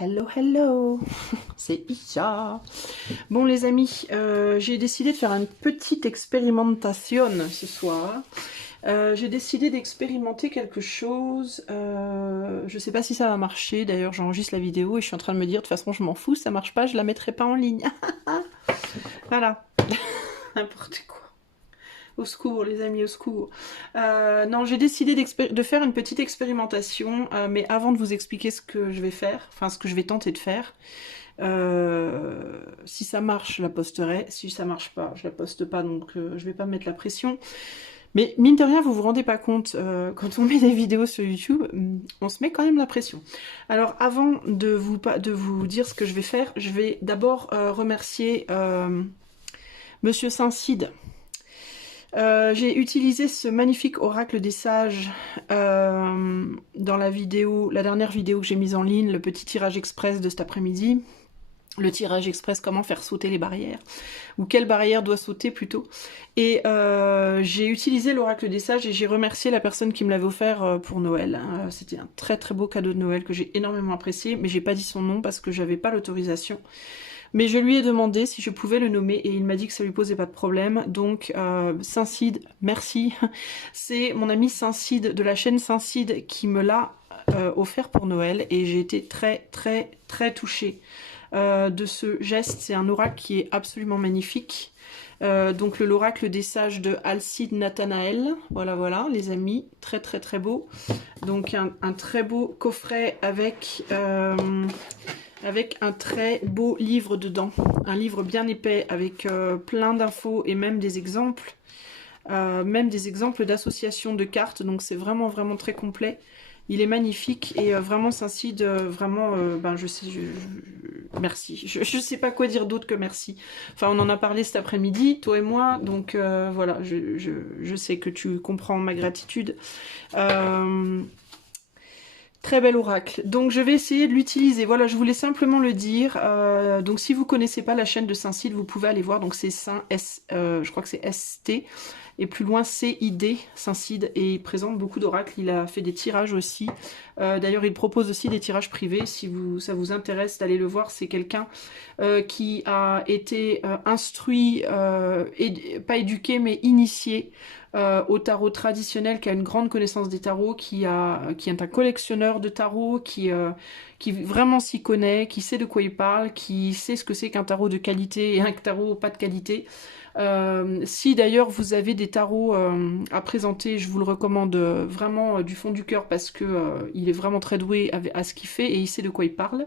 hello, hello. C'est Isha. Bon les amis, j'ai décidé de faire une petite expérimentation ce soir. J'ai décidé d'expérimenter quelque chose. Je sais pas si ça va marcher. D'ailleurs, j'enregistre la vidéo et je suis en train de me dire, de toute façon, je m'en fous, ça marche pas, je la mettrai pas en ligne. Voilà. N'importe quoi. Au secours, les amis, au secours. Non, j'ai décidé de faire une petite expérimentation, mais avant de vous expliquer ce que je vais faire, enfin ce que je vais tenter de faire, si ça marche, je la posterai. Si ça marche pas, je la poste pas, donc je vais pas mettre la pression. Mais mine de rien, vous vous rendez pas compte, quand on met des vidéos sur YouTube, on se met quand même la pression. Alors avant de vous dire ce que je vais faire, je vais d'abord remercier Monsieur Saint-Cide. J'ai utilisé ce magnifique oracle des sages dans la dernière vidéo que j'ai mise en ligne, le petit tirage express de cet après-midi. Le tirage express, comment faire sauter les barrières, ou quelle barrière doit sauter plutôt. Et j'ai utilisé l'oracle des sages et j'ai remercié la personne qui me l'avait offert pour Noël. C'était un très très beau cadeau de Noël que j'ai énormément apprécié, mais j'ai pas dit son nom parce que j'avais pas l'autorisation. Mais je lui ai demandé si je pouvais le nommer et il m'a dit que ça lui posait pas de problème. Donc Saint-Cide, merci. C'est mon ami Saint-Cide de la chaîne Saint-Cide qui me l'a offert pour Noël et j'ai été très très très touchée de ce geste. C'est un oracle qui est absolument magnifique. Donc l'oracle des sages de Alcide Nathanaël. Voilà les amis, très très très beau. Donc un très beau coffret avec un très beau livre dedans, un livre bien épais avec plein d'infos et même des exemples d'associations de cartes, donc c'est vraiment vraiment très complet. Il est magnifique et vraiment Saint-Cide, vraiment, merci. Je sais pas quoi dire d'autre que merci. Enfin, on en a parlé cet après-midi, toi et moi, donc voilà, je sais que tu comprends ma gratitude. Très bel oracle. Donc je vais essayer de l'utiliser. Voilà, je voulais simplement le dire. Donc si vous connaissez pas la chaîne de Saint-Cide, vous pouvez aller voir. Donc c'est Saint S, je crois que c'est ST. Et plus loin CID, Saint-Cide. Et il présente beaucoup d'oracles. Il a fait des tirages aussi. D'ailleurs, il propose aussi des tirages privés. Si ça vous intéresse d'aller le voir, c'est quelqu'un qui a été instruit, pas éduqué, mais initié au tarot traditionnel, qui a une grande connaissance des tarots, qui est un collectionneur de tarots, qui vraiment s'y connaît, qui sait de quoi il parle, qui sait ce que c'est qu'un tarot de qualité et un tarot pas de qualité. Si d'ailleurs vous avez des tarots à présenter, je vous le recommande vraiment du fond du cœur parce que il est vraiment très doué à ce qu'il fait et il sait de quoi il parle.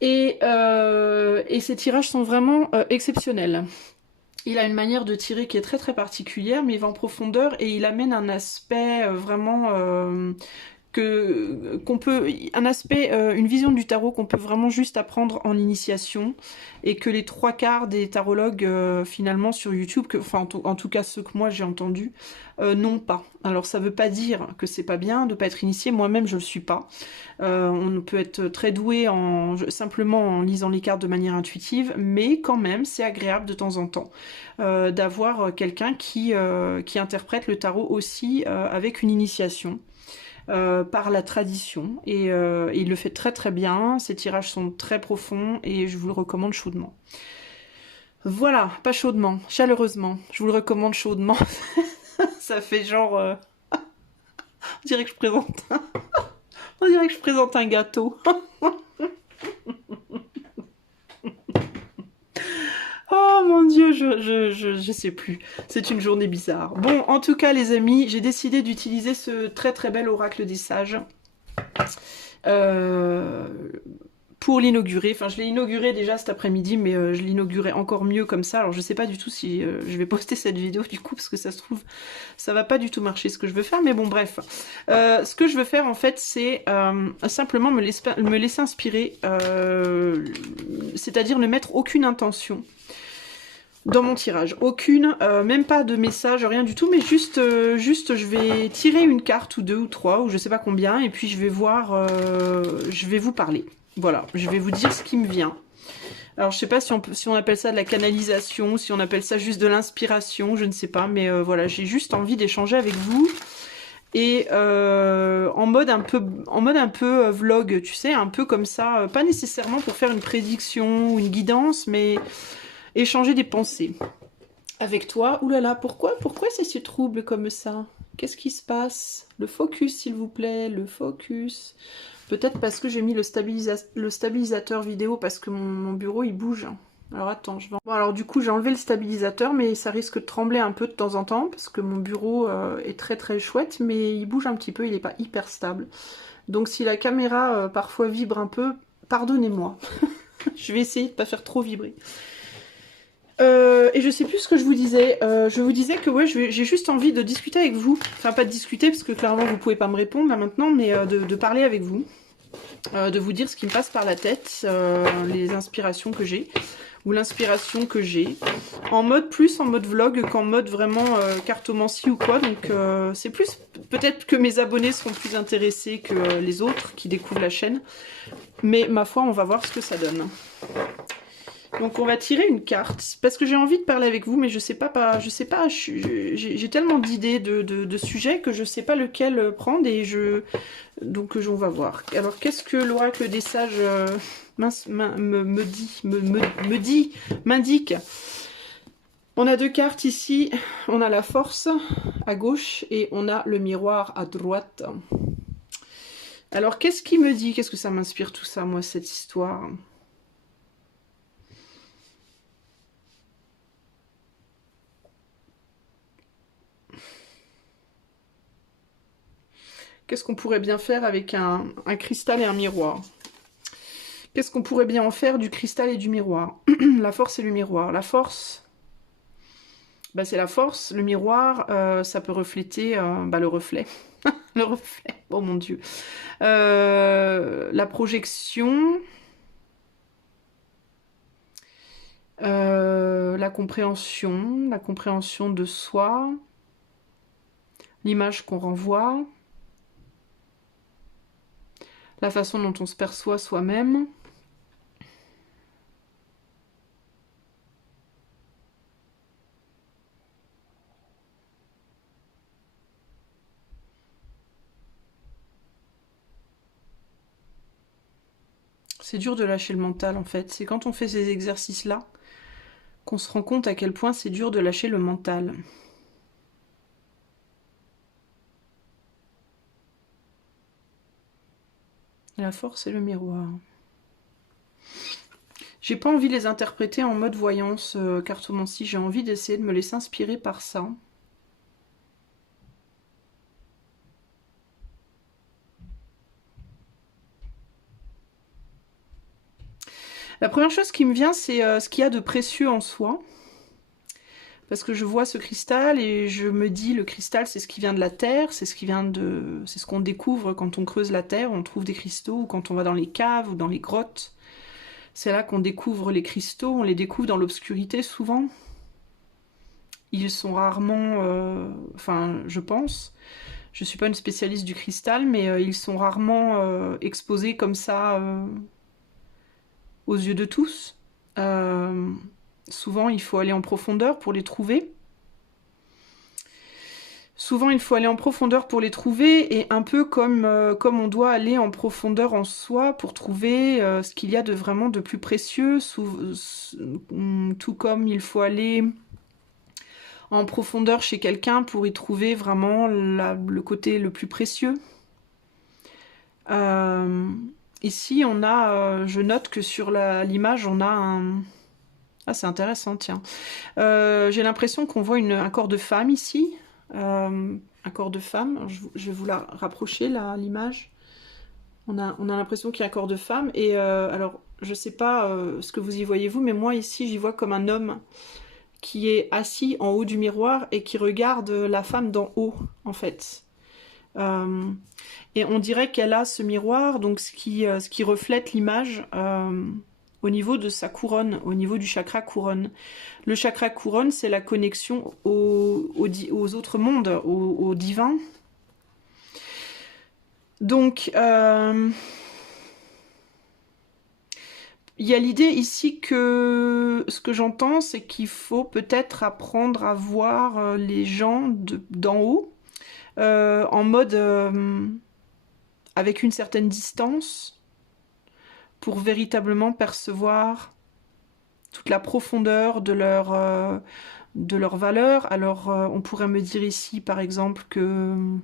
Et ces tirages sont vraiment exceptionnels. Il a une manière de tirer qui est très très particulière, mais il va en profondeur et il amène un aspect vraiment une vision du tarot qu'on peut vraiment juste apprendre en initiation et que les trois quarts des tarologues finalement sur YouTube, en tout cas ceux que moi j'ai entendus, n'ont pas. Alors ça veut pas dire que c'est pas bien de pas être initié, moi-même je le suis pas. On peut être très doué simplement en lisant les cartes de manière intuitive, mais quand même c'est agréable de temps en temps d'avoir quelqu'un qui interprète le tarot aussi avec une initiation. Par la tradition et il le fait très très bien, ses tirages sont très profonds et je vous le recommande chaudement. Voilà, pas chaudement, chaleureusement, je vous le recommande chaudement. Ça fait genre on dirait que je présente un gâteau. Oh mon dieu, je sais plus. C'est une journée bizarre. Bon, en tout cas les amis, j'ai décidé d'utiliser ce très très bel oracle des sages pour l'inaugurer. Enfin, je l'ai inauguré déjà cet après-midi, mais je l'inaugurais encore mieux comme ça. Alors je sais pas du tout si je vais poster cette vidéo du coup, parce que ça se trouve, ça va pas du tout marcher ce que je veux faire, mais bon bref. Ce que je veux faire en fait, c'est simplement me laisser inspirer, c'est-à-dire ne mettre aucune intention dans mon tirage, aucune, même pas de message, rien du tout, mais juste je vais tirer une carte ou deux ou trois, ou je sais pas combien, et puis je vais voir, je vais vous parler. Voilà, je vais vous dire ce qui me vient. Alors je sais pas si on appelle ça de la canalisation, si on appelle ça juste de l'inspiration, je ne sais pas, mais voilà, j'ai juste envie d'échanger avec vous et en mode un peu vlog, tu sais, un peu comme ça, pas nécessairement pour faire une prédiction ou une guidance, mais échanger des pensées avec toi. Ouh là là, pourquoi c'est si trouble comme ça? Qu'est-ce qui se passe? Le focus, s'il vous plaît, le focus. Peut-être parce que j'ai mis le stabilisateur vidéo, parce que mon bureau, il bouge. Alors attends, je vais... Bon, alors du coup, j'ai enlevé le stabilisateur, mais ça risque de trembler un peu de temps en temps, parce que mon bureau est très très chouette, mais il bouge un petit peu, il n'est pas hyper stable. Donc si la caméra parfois vibre un peu, pardonnez-moi. Je vais essayer de ne pas faire trop vibrer. Et je sais plus ce que je vous disais. Je vous disais que ouais, j'ai juste envie de discuter avec vous. Enfin, pas de discuter, parce que clairement, vous pouvez pas me répondre là maintenant, mais de parler avec vous. De vous dire ce qui me passe par la tête, les inspirations que j'ai, ou l'inspiration que j'ai. Plus en mode vlog qu'en mode vraiment cartomancie ou quoi. Donc c'est plus, peut-être que mes abonnés seront plus intéressés que les autres qui découvrent la chaîne. Mais ma foi, on va voir ce que ça donne. Donc on va tirer une carte, parce que j'ai envie de parler avec vous, mais je sais pas, j'ai tellement d'idées de sujets que je sais pas lequel prendre, et donc on va voir. Alors qu'est-ce que l'oracle des sages m'indique? On a deux cartes ici, on a la force à gauche, et on a le miroir à droite. Alors qu'est-ce qui me dit? Qu'est-ce que ça m'inspire tout ça, moi, cette histoire? Qu'est-ce qu'on pourrait bien faire avec un cristal et un miroir? Qu'est-ce qu'on pourrait bien en faire du cristal et du miroir? La force et le miroir. La force, bah, c'est la force. Le miroir, ça peut refléter le reflet. Le reflet, oh mon Dieu. La projection. La compréhension de soi. L'image qu'on renvoie. La façon dont on se perçoit soi-même. C'est dur de lâcher le mental en fait. C'est quand on fait ces exercices-là qu'on se rend compte à quel point c'est dur de lâcher le mental. La force et le miroir. J'ai pas envie de les interpréter en mode voyance, cartomancie. J'ai envie d'essayer de me laisser inspirer par ça. La première chose qui me vient, c'est ce qu'il y a de précieux en soi. Parce que je vois ce cristal et je me dis, le cristal, c'est ce qui vient de la terre, c'est ce qu'on découvre quand on creuse la terre, on trouve des cristaux, ou quand on va dans les caves ou dans les grottes. C'est là qu'on découvre les cristaux, on les découvre dans l'obscurité souvent. Ils sont rarement, enfin, je pense, je suis pas une spécialiste du cristal, mais ils sont rarement exposés comme ça aux yeux de tous. Souvent, il faut aller en profondeur pour les trouver. Et un peu comme on doit aller en profondeur en soi pour trouver ce qu'il y a de vraiment de plus précieux, tout comme il faut aller en profondeur chez quelqu'un pour y trouver vraiment le côté le plus précieux. Ici, on a, je note que sur l'image, on a un... Ah, c'est intéressant, tiens. J'ai l'impression qu'on voit un corps de femme ici. Un corps de femme. Je vais vous la rapprocher, là, l'image. On a l'impression qu'il y a un corps de femme. Et alors, je sais pas ce que vous y voyez, vous, mais moi, ici, j'y vois comme un homme qui est assis en haut du miroir et qui regarde la femme d'en haut, en fait. Et on dirait qu'elle a ce miroir, donc ce qui reflète l'image au niveau de sa couronne, au niveau du chakra couronne. Le chakra couronne, c'est la connexion aux autres mondes, au divin. Donc, il y a l'idée ici que ce que j'entends, c'est qu'il faut peut-être apprendre à voir les gens d'en haut, en mode avec une certaine distance pour véritablement percevoir toute la profondeur de leur valeur. Alors, on pourrait me dire ici, par exemple, qu'il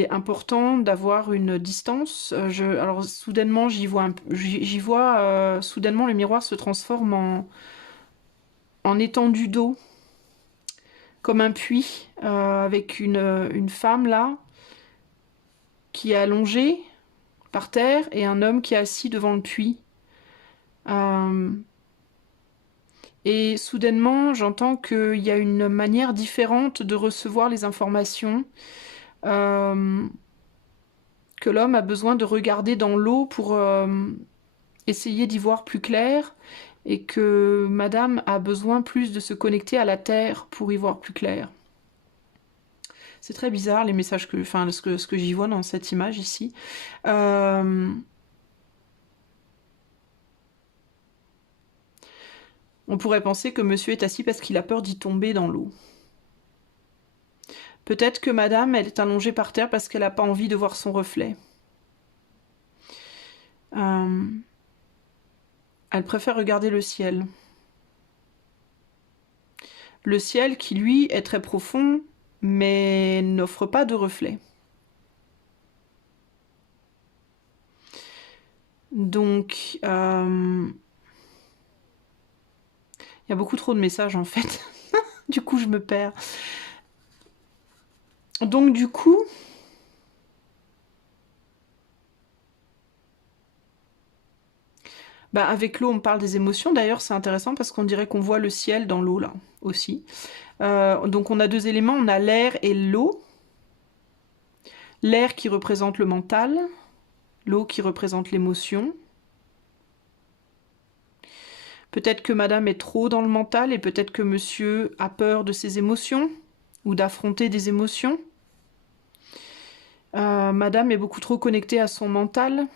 est important d'avoir une distance. Alors, soudainement, j'y vois, soudainement, le miroir se transforme en étendue d'eau, comme un puits, avec une femme là, qui est allongée par terre, et un homme qui est assis devant le puits. Et soudainement, j'entends qu'il y a une manière différente de recevoir les informations, que l'homme a besoin de regarder dans l'eau pour essayer d'y voir plus clair, et que madame a besoin plus de se connecter à la terre pour y voir plus clair. C'est très bizarre les messages enfin ce que j'y vois dans cette image ici. On pourrait penser que monsieur est assis parce qu'il a peur d'y tomber dans l'eau. Peut-être que madame, elle est allongée par terre parce qu'elle n'a pas envie de voir son reflet. Elle préfère regarder le ciel. Le ciel qui, lui, est très profond, mais n'offre pas de reflet. Donc, il y a beaucoup trop de messages, en fait. Du coup, je me perds. Donc, du coup... Bah, avec l'eau, on parle des émotions. D'ailleurs, c'est intéressant parce qu'on dirait qu'on voit le ciel dans l'eau, là, aussi. Donc, on a deux éléments. On a l'air et l'eau. L'air qui représente le mental. L'eau qui représente l'émotion. Peut-être que madame est trop dans le mental et peut-être que monsieur a peur de ses émotions ou d'affronter des émotions. Madame est beaucoup trop connectée à son mental.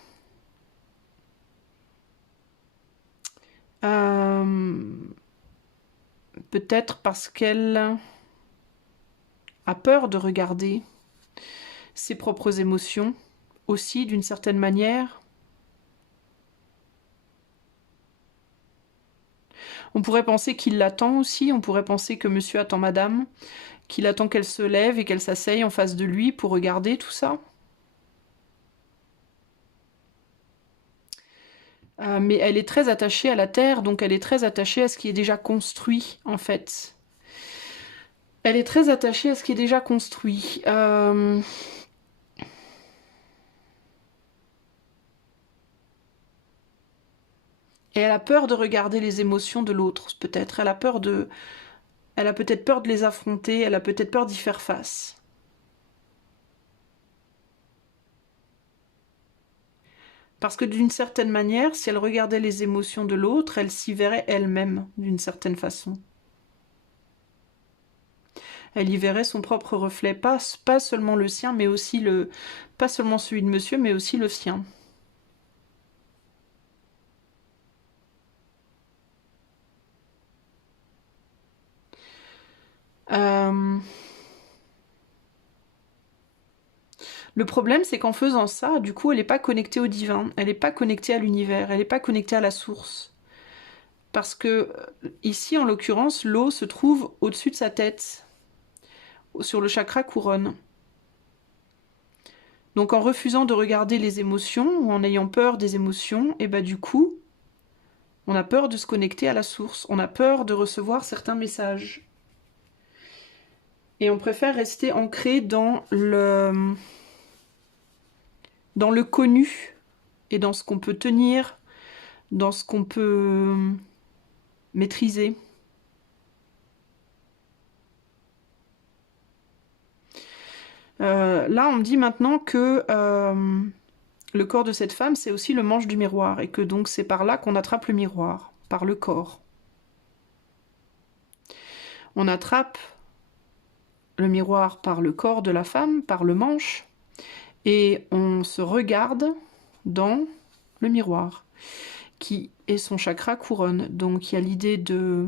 Peut-être parce qu'elle a peur de regarder ses propres émotions aussi d'une certaine manière. On pourrait penser qu'il l'attend aussi, on pourrait penser que monsieur attend madame, qu'il attend qu'elle se lève et qu'elle s'asseye en face de lui pour regarder tout ça. Mais elle est très attachée à la terre, donc elle est très attachée à ce qui est déjà construit, en fait. Elle est très attachée à ce qui est déjà construit. Et elle a peur de regarder les émotions de l'autre, peut-être. Elle a peut-être peur de les affronter, elle a peut-être peur d'y faire face. Parce que d'une certaine manière, si elle regardait les émotions de l'autre, elle s'y verrait elle-même, d'une certaine façon. Elle y verrait son propre reflet, pas seulement le sien, mais aussi pas seulement celui de monsieur, mais aussi le sien. Le problème, c'est qu'en faisant ça, du coup, elle n'est pas connectée au divin, elle n'est pas connectée à l'univers, elle n'est pas connectée à la source. Parce que, ici, en l'occurrence, l'eau se trouve au-dessus de sa tête, sur le chakra couronne. Donc en refusant de regarder les émotions, ou en ayant peur des émotions, et bah du coup, on a peur de se connecter à la source, on a peur de recevoir certains messages. Et on préfère rester ancré dans le connu, et dans ce qu'on peut tenir, dans ce qu'on peut maîtriser. Là, on me dit maintenant que le corps de cette femme, c'est aussi le manche du miroir, et que donc c'est par là qu'on attrape le miroir, par le corps. On attrape le miroir par le corps de la femme, par le manche, et on se regarde dans le miroir, qui est son chakra couronne. Donc il y a l'idée de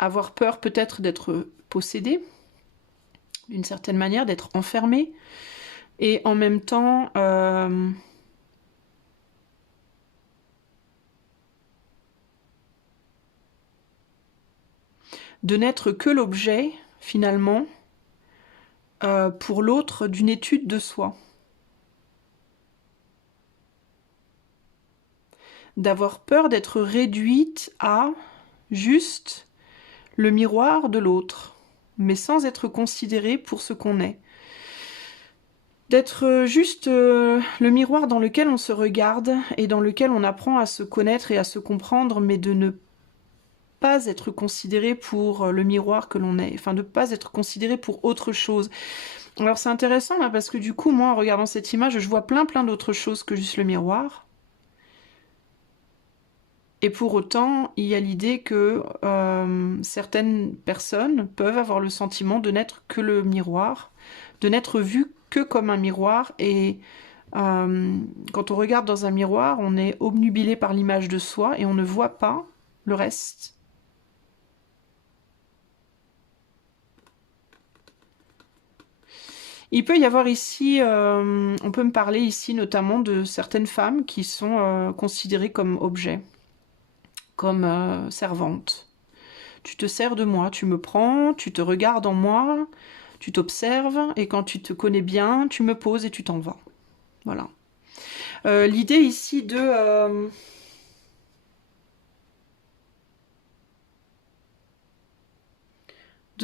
avoir peur peut-être d'être possédé, d'une certaine manière, d'être enfermé, et en même temps de n'être que l'objet, finalement, pour l'autre, d'une étude de soi. D'avoir peur d'être réduite à juste le miroir de l'autre, mais sans être considérée pour ce qu'on est. D'être juste le miroir dans lequel on se regarde et dans lequel on apprend à se connaître et à se comprendre, mais de ne pas être considéré pour le miroir que l'on est, enfin de ne pas être considéré pour autre chose. Alors c'est intéressant là, parce que du coup, moi en regardant cette image, je vois plein d'autres choses que juste le miroir. Et pour autant, il y a l'idée que certaines personnes peuvent avoir le sentiment de n'être que le miroir, de n'être vu que comme un miroir. Et quand on regarde dans un miroir, on est obnubilé par l'image de soi et on ne voit pas le reste. Il peut y avoir ici, on peut me parler ici notamment de certaines femmes qui sont considérées comme objets, comme servantes. Tu te sers de moi, tu me prends, tu te regardes en moi, tu t'observes, et quand tu te connais bien, tu me poses et tu t'en vas. Voilà. L'idée ici de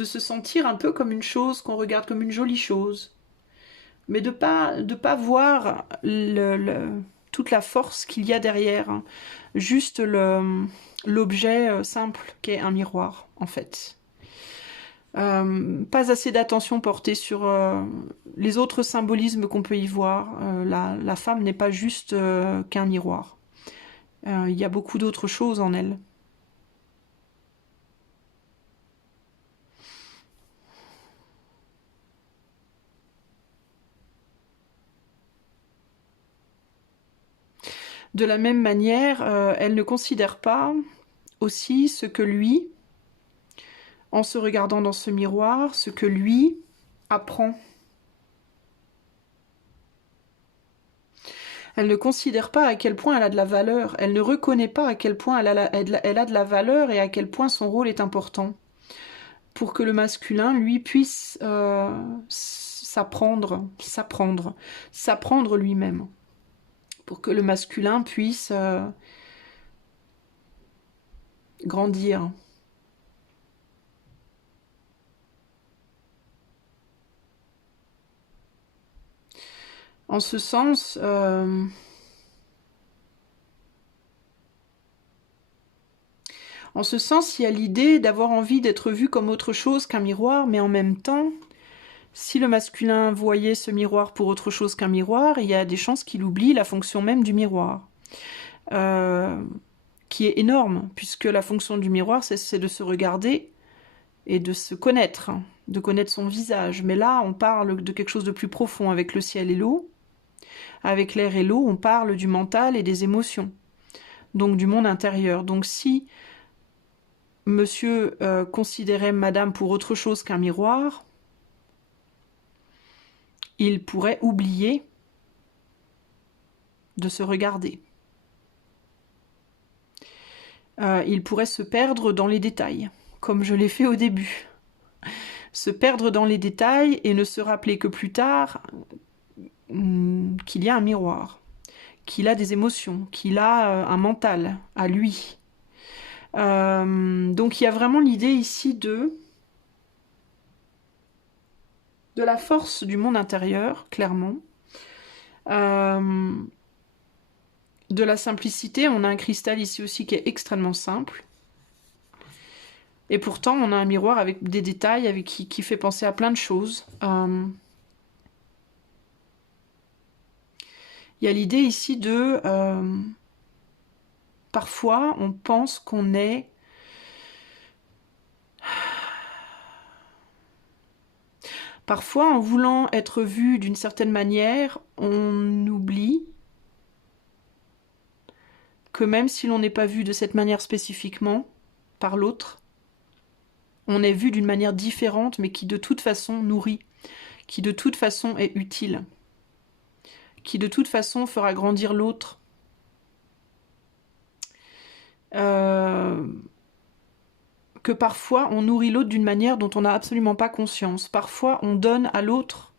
se sentir un peu comme une chose qu'on regarde comme une jolie chose, mais de pas voir toute la force qu'il y a derrière, hein. Juste l'objet simple qu'est un miroir, en fait. Pas assez d'attention portée sur les autres symbolismes qu'on peut y voir. La femme n'est pas juste qu'un miroir. Il y a beaucoup d'autres choses en elle. De la même manière, elle ne considère pas aussi ce que lui, en se regardant dans ce miroir, ce que lui apprend. Elle ne considère pas à quel point elle a de la valeur. Elle ne reconnaît pas à quel point elle a de la valeur et à quel point son rôle est important. Pour que le masculin, lui, puisse s'apprendre lui-même. Pour que le masculin puisse grandir. En ce sens, il y a l'idée d'avoir envie d'être vu comme autre chose qu'un miroir, mais en même temps, si le masculin voyait ce miroir pour autre chose qu'un miroir, il y a des chances qu'il oublie la fonction même du miroir. Qui est énorme, puisque la fonction du miroir, c'est de se regarder et de se connaître, hein, de connaître son visage. Mais là, on parle de quelque chose de plus profond, avec le ciel et l'eau. Avec l'air et l'eau, on parle du mental et des émotions, donc du monde intérieur. Donc si monsieur considérait madame pour autre chose qu'un miroir, il pourrait oublier de se regarder. Il pourrait se perdre dans les détails, comme je l'ai fait au début. Se perdre dans les détails et ne se rappeler que plus tard qu'il y a un miroir, qu'il a des émotions, qu'il a un mental à lui. Donc il y a vraiment l'idée ici de la force du monde intérieur, clairement. De la simplicité, on a un cristal ici aussi qui est extrêmement simple. Et pourtant, on a un miroir avec des détails qui fait penser à plein de choses. Il y a l'idée ici de... parfois, on pense qu'on est... Parfois, en voulant être vu d'une certaine manière, on oublie que même si l'on n'est pas vu de cette manière spécifiquement par l'autre, on est vu d'une manière différente, mais qui de toute façon nourrit, qui de toute façon est utile, qui de toute façon fera grandir l'autre. Que parfois on nourrit l'autre d'une manière dont on n'a absolument pas conscience. Parfois on donne à l'autre,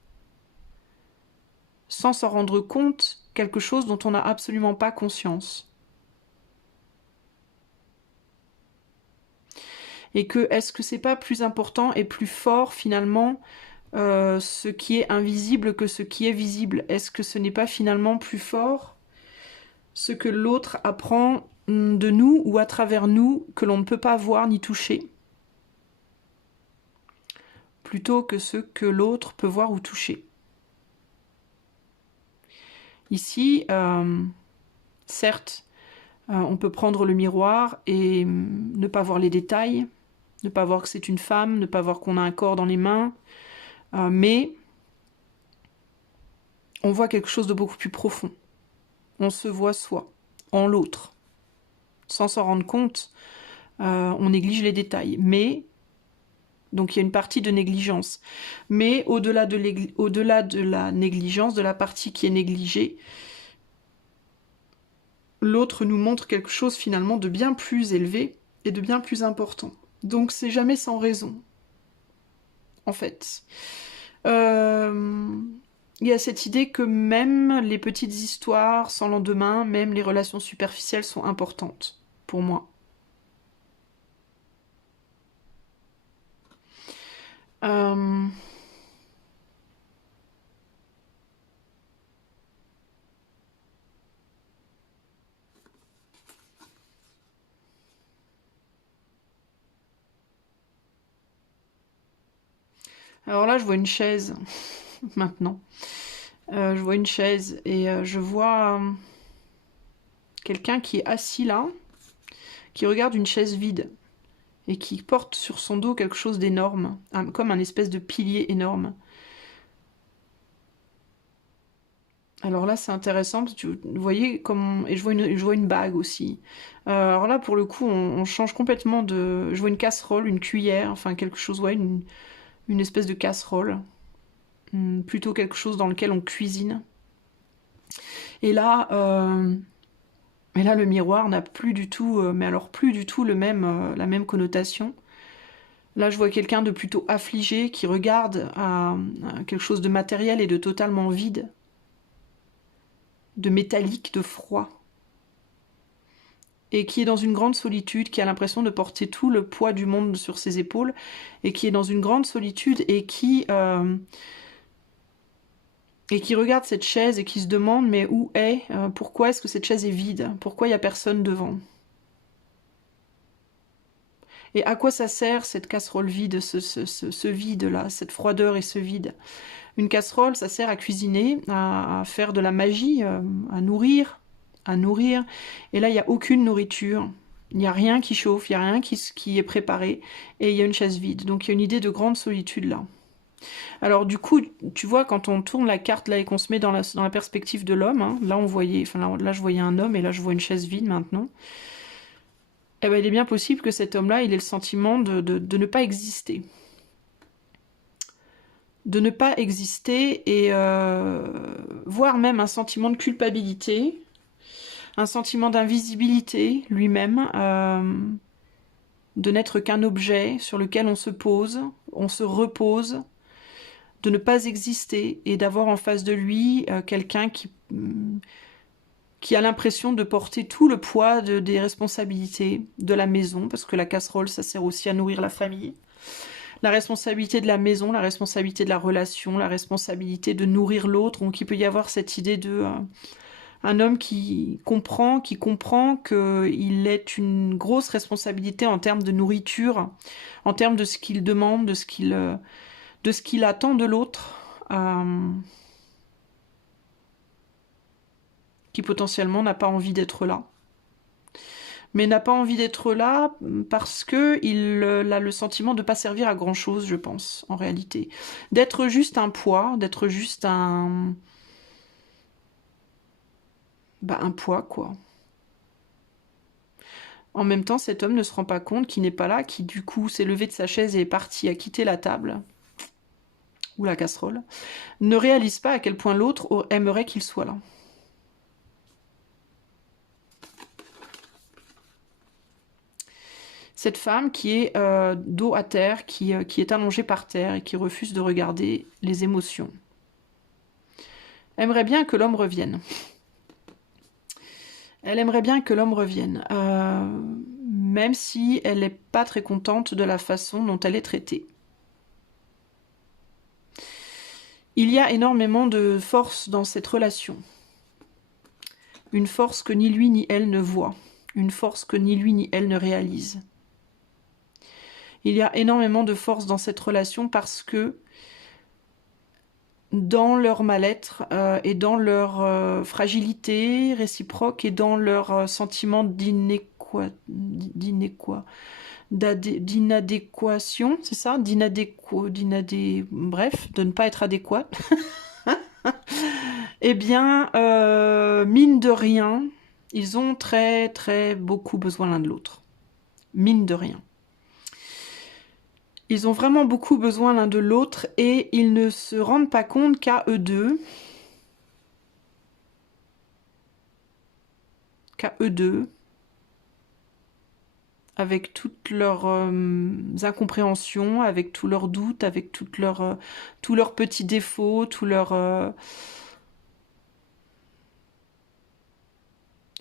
sans s'en rendre compte, quelque chose dont on n'a absolument pas conscience. Et que, est-ce que c'est pas plus important et plus fort finalement ce qui est invisible que ce qui est visible? Est-ce que ce n'est pas finalement plus fort ce que l'autre apprend de nous ou à travers nous que l'on ne peut pas voir ni toucher, plutôt que ce que l'autre peut voir ou toucher? Ici, certes, on peut prendre le miroir et ne pas voir les détails, ne pas voir que c'est une femme, ne pas voir qu'on a un corps dans les mains, mais on voit quelque chose de beaucoup plus profond. On se voit soi, en l'autre. Sans s'en rendre compte, on néglige les détails. Mais, donc il y a une partie de négligence. Mais au-delà de la négligence, de la partie qui est négligée, l'autre nous montre quelque chose finalement de bien plus élevé et de bien plus important. Donc c'est jamais sans raison, en fait. Il y a cette idée que même les petites histoires sans lendemain, même les relations superficielles sont importantes, pour moi. Alors là, je vois une chaise, maintenant. Je vois une chaise et je vois quelqu'un qui est assis là, qui regarde une chaise vide et qui porte sur son dos quelque chose d'énorme, comme un espèce de pilier énorme. Alors là, c'est intéressant, parce que vous voyez, et je vois une bague aussi. Alors là, pour le coup, on change complètement de... Je vois une casserole, une cuillère, enfin quelque chose, ouais, une espèce de casserole. Plutôt quelque chose dans lequel on cuisine. Et là, le miroir n'a plus du tout, mais alors plus du tout la même connotation. Là, je vois quelqu'un de plutôt affligé qui regarde à quelque chose de matériel et de totalement vide, de métallique, de froid, et qui est dans une grande solitude, qui a l'impression de porter tout le poids du monde sur ses épaules, et qui est dans une grande solitude et qui regarde cette chaise et qui se demande mais où est, pourquoi est-ce que cette chaise est vide, pourquoi il n'y a personne devant. Et à quoi ça sert cette casserole vide, ce vide-là, cette froideur et ce vide? Une casserole, ça sert à cuisiner, à faire de la magie, à nourrir. Et là, il n'y a aucune nourriture. Il n'y a rien qui chauffe, il n'y a rien qui est préparé. Et il y a une chaise vide. Donc il y a une idée de grande solitude là. Alors du coup, tu vois, quand on tourne la carte là et qu'on se met dans la perspective de l'homme, hein, là là je voyais un homme et là je vois une chaise vide maintenant. Eh ben, il est bien possible que cet homme-là, il ait le sentiment de ne pas exister. De ne pas exister et voire même un sentiment de culpabilité, un sentiment d'invisibilité lui-même, de n'être qu'un objet sur lequel on se pose, on se repose, de ne pas exister et d'avoir en face de lui quelqu'un qui a l'impression de porter tout le poids des responsabilités de la maison, parce que la casserole, ça sert aussi à nourrir la famille. La responsabilité de la maison, la responsabilité de la relation, la responsabilité de nourrir l'autre. Donc il peut y avoir cette idée de un homme qui comprend qu'il est une grosse responsabilité en termes de nourriture, en termes de ce qu'il demande, de ce qu'il attend de l'autre. Qui potentiellement n'a pas envie d'être là. Mais n'a pas envie d'être là parce que il a le sentiment de ne pas servir à grand chose, je pense, en réalité. D'être juste un poids, d'être juste un poids, quoi. En même temps, cet homme ne se rend pas compte qu'il n'est pas là, qui du coup s'est levé de sa chaise et est parti à quitter la table, ou la casserole, ne réalise pas à quel point l'autre aimerait qu'il soit là. Cette femme qui est dos à terre, qui est allongée par terre et qui refuse de regarder les émotions, aimerait bien que l'homme revienne. Elle aimerait bien que l'homme revienne, même si elle n'est pas très contente de la façon dont elle est traitée. Il y a énormément de force dans cette relation. Une force que ni lui ni elle ne voit. Une force que ni lui ni elle ne réalise. Il y a énormément de force dans cette relation parce que dans leur mal-être et dans leur fragilité réciproque et dans leur sentiment d'inadéquation, c'est ça, bref, de ne pas être adéquat. Eh bien, mine de rien, ils ont très très beaucoup besoin l'un de l'autre. Mine de rien. Ils ont vraiment beaucoup besoin l'un de l'autre et ils ne se rendent pas compte qu'à eux deux, avec toutes leurs incompréhensions, avec tous leurs doutes, avec tous leurs petits défauts, tous leurs...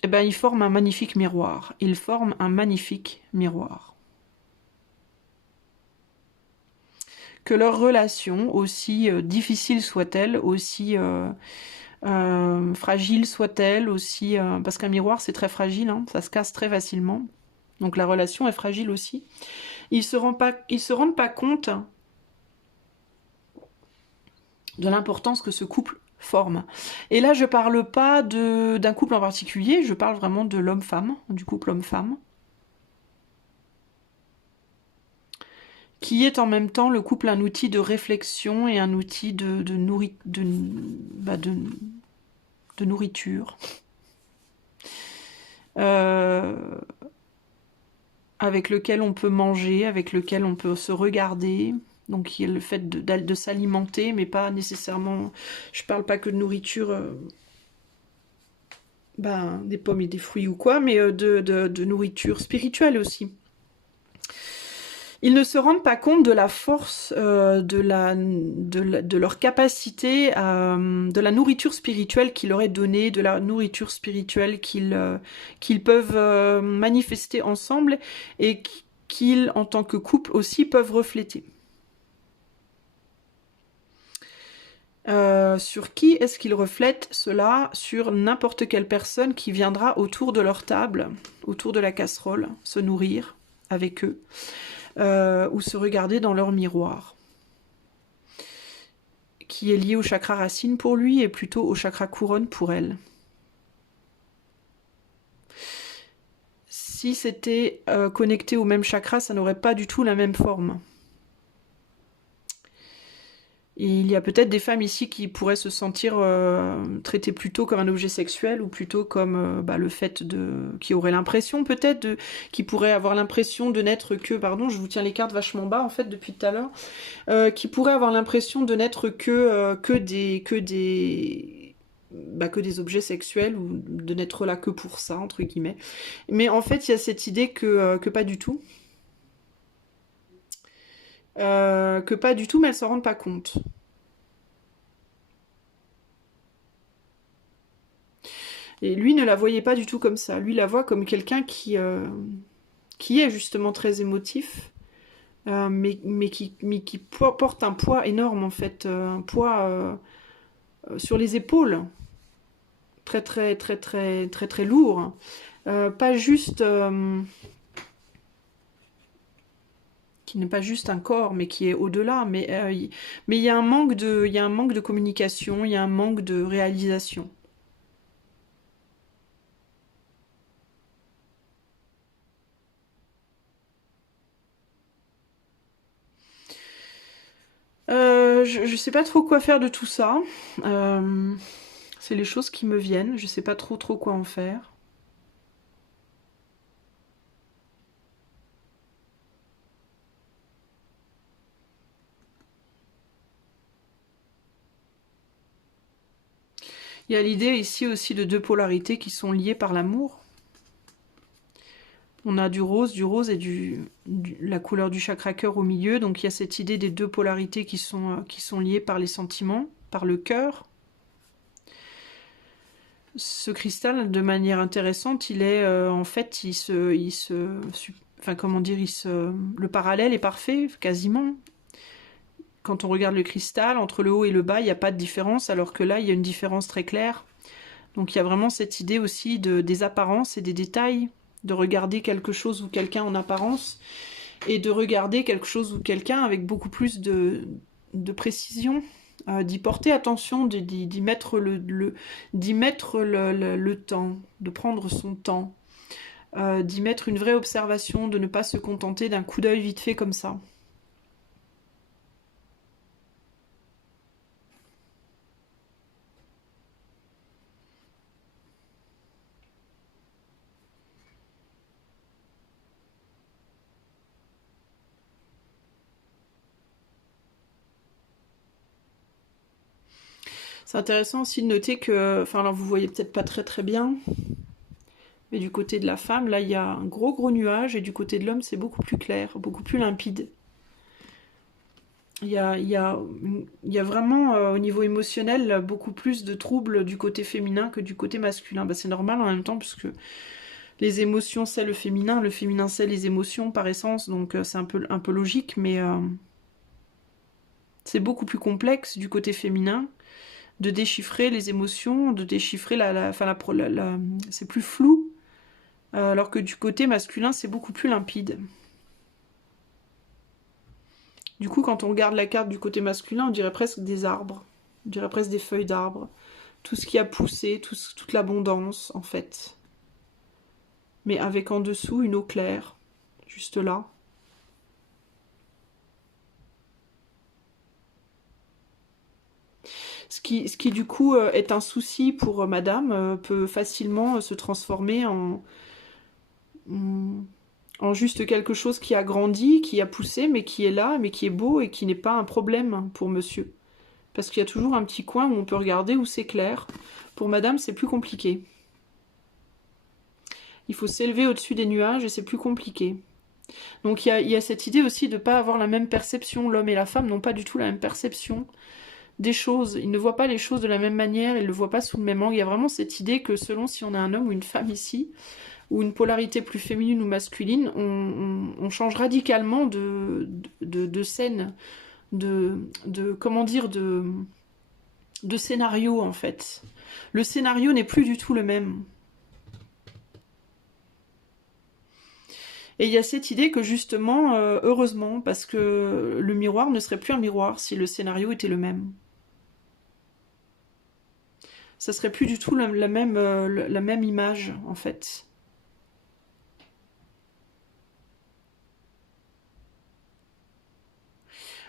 Eh ben, ils forment un magnifique miroir. Ils forment un magnifique miroir. Que leur relation, aussi difficile soit-elle, aussi fragile soit-elle, aussi... parce qu'un miroir, c'est très fragile, hein, ça se casse très facilement. Donc la relation est fragile aussi. Ils se rendent pas compte de l'importance que ce couple forme. Et là, je parle pas d'un couple en particulier, je parle vraiment de l'homme-femme, du couple homme-femme, qui est en même temps le couple un outil de réflexion et un outil de nourriture. Avec lequel on peut manger, avec lequel on peut se regarder. Donc il y a le fait de s'alimenter, mais pas nécessairement... Je parle pas que de nourriture, des pommes et des fruits ou quoi, mais de nourriture spirituelle aussi. Ils ne se rendent pas compte de la force, de leur capacité, de la nourriture spirituelle qu'il leur est donnée, de la nourriture spirituelle qu'ils peuvent manifester ensemble et qu'ils, en tant que couple aussi, peuvent refléter. Sur qui est-ce qu'ils reflètent cela? Sur n'importe quelle personne qui viendra autour de leur table, autour de la casserole, se nourrir avec eux. Ou se regarder dans leur miroir, qui est lié au chakra racine pour lui et plutôt au chakra couronne pour elle. Si c'était connecté au même chakra, ça n'aurait pas du tout la même forme. Et il y a peut-être des femmes ici qui pourraient se sentir traitées plutôt comme un objet sexuel ou plutôt comme le fait qui auraient l'impression peut-être qui pourraient avoir l'impression de n'être que, pardon, je vous tiens les cartes vachement bas en fait depuis tout à l'heure, qui pourraient avoir l'impression de n'être que des objets sexuels ou de n'être là que pour ça entre guillemets. Mais en fait il y a cette idée que pas du tout. Mais elles s'en rendent pas compte. Et lui ne la voyait pas du tout comme ça. Lui la voit comme quelqu'un qui est justement très émotif, mais qui porte un poids énorme en fait, un poids sur les épaules, très très très très très très lourd. Pas juste... qui n'est pas juste un corps, mais qui est au-delà. Mais il y a un manque de communication, il y a un manque de réalisation. Je sais pas trop quoi faire de tout ça. C'est les choses qui me viennent. Je sais pas trop quoi en faire. Il y a l'idée ici aussi de deux polarités qui sont liées par l'amour. On a du rose et la couleur du chakra cœur au milieu. Donc il y a cette idée des deux polarités qui sont liées par les sentiments, par le cœur. Ce cristal, de manière intéressante, il est en fait, enfin comment dire, le parallèle est parfait, quasiment. Quand on regarde le cristal, entre le haut et le bas, il n'y a pas de différence, alors que là, il y a une différence très claire. Donc il y a vraiment cette idée aussi des apparences et des détails, de regarder quelque chose ou quelqu'un en apparence, et de regarder quelque chose ou quelqu'un avec beaucoup plus de précision, d'y porter attention, d'y mettre le temps, de prendre son temps, d'y mettre une vraie observation, de ne pas se contenter d'un coup d'œil vite fait comme ça. C'est intéressant aussi de noter que, enfin alors vous voyez peut-être pas très bien, mais du côté de la femme, là il y a un gros nuage, et du côté de l'homme c'est beaucoup plus clair, beaucoup plus limpide. Il y a vraiment au niveau émotionnel beaucoup plus de troubles du côté féminin que du côté masculin. Bah, c'est normal en même temps puisque les émotions c'est le féminin c'est les émotions par essence, donc c'est un peu logique, mais c'est beaucoup plus complexe du côté féminin de déchiffrer les émotions, de déchiffrer c'est plus flou, alors que du côté masculin c'est beaucoup plus limpide. Du coup, quand on regarde la carte du côté masculin, on dirait presque des arbres. On dirait presque des feuilles d'arbres. Tout ce qui a poussé, toute l'abondance, en fait. Mais avec en dessous une eau claire, juste là. Ce qui du coup est un souci pour madame, peut facilement se transformer en juste quelque chose qui a grandi, qui a poussé, mais qui est là, mais qui est beau et qui n'est pas un problème pour monsieur. Parce qu'il y a toujours un petit coin où on peut regarder où c'est clair. Pour madame, c'est plus compliqué. Il faut s'élever au-dessus des nuages et c'est plus compliqué. Donc il y a cette idée aussi de ne pas avoir la même perception. L'homme et la femme n'ont pas du tout la même perception des choses. Ils ne voient pas les choses de la même manière, ils ne le voient pas sous le même angle. Il y a vraiment cette idée que selon si on a un homme ou une femme ici, ou une polarité plus féminine ou masculine, on change radicalement de scène, comment dire, de scénario en fait. Le scénario n'est plus du tout le même. Et il y a cette idée que justement, heureusement, parce que le miroir ne serait plus un miroir si le scénario était le même. Ça serait plus du tout la même image, en fait.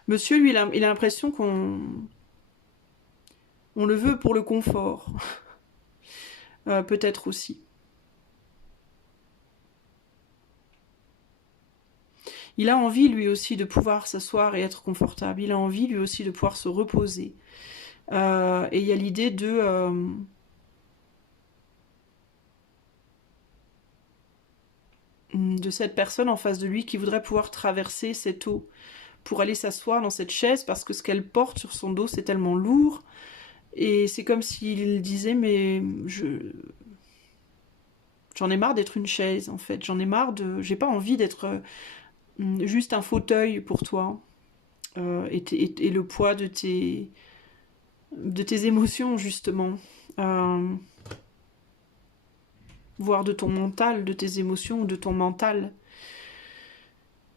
Monsieur, lui, il a l'impression on le veut pour le confort. Peut-être aussi. Il a envie, lui aussi, de pouvoir s'asseoir et être confortable. Il a envie, lui aussi, de pouvoir se reposer. Et il y a l'idée de cette personne en face de lui qui voudrait pouvoir traverser cette eau pour aller s'asseoir dans cette chaise parce que ce qu'elle porte sur son dos, c'est tellement lourd. Et c'est comme s'il disait, mais j'en ai marre d'être une chaise, en fait. J'en ai marre j'ai pas envie d'être juste un fauteuil pour toi. Et le poids de tes émotions, justement. Voire de ton mental, de tes émotions ou de ton mental.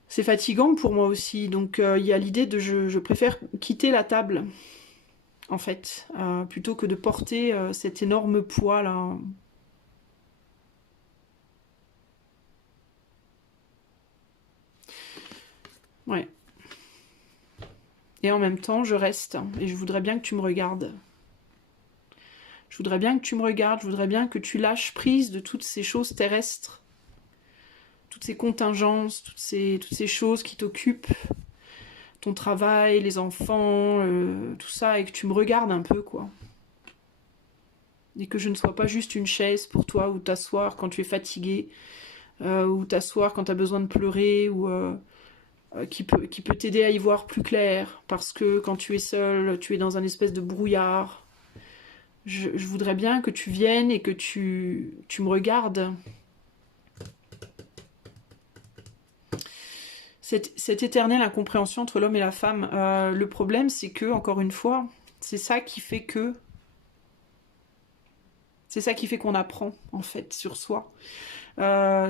C'est fatigant pour moi aussi. Donc il y a l'idée de je préfère quitter la table, en fait, plutôt que de porter cet énorme poids là. Ouais. Et en même temps, je reste. Et je voudrais bien que tu me regardes. Je voudrais bien que tu me regardes. Je voudrais bien que tu lâches prise de toutes ces choses terrestres. Toutes ces contingences, toutes ces choses qui t'occupent. Ton travail, les enfants, tout ça. Et que tu me regardes un peu, quoi. et que je ne sois pas juste une chaise pour toi, ou t'asseoir quand tu es fatigué, ou t'asseoir quand tu as besoin de pleurer, ou qui peut t'aider à y voir plus clair, parce que quand tu es seul, tu es dans un espèce de brouillard. Je voudrais bien que tu viennes et que tu me regardes. Cette éternelle incompréhension entre l'homme et la femme. Le problème, c'est que, encore une fois, c'est ça qui fait que... C'est ça qui fait qu'on apprend, en fait, sur soi.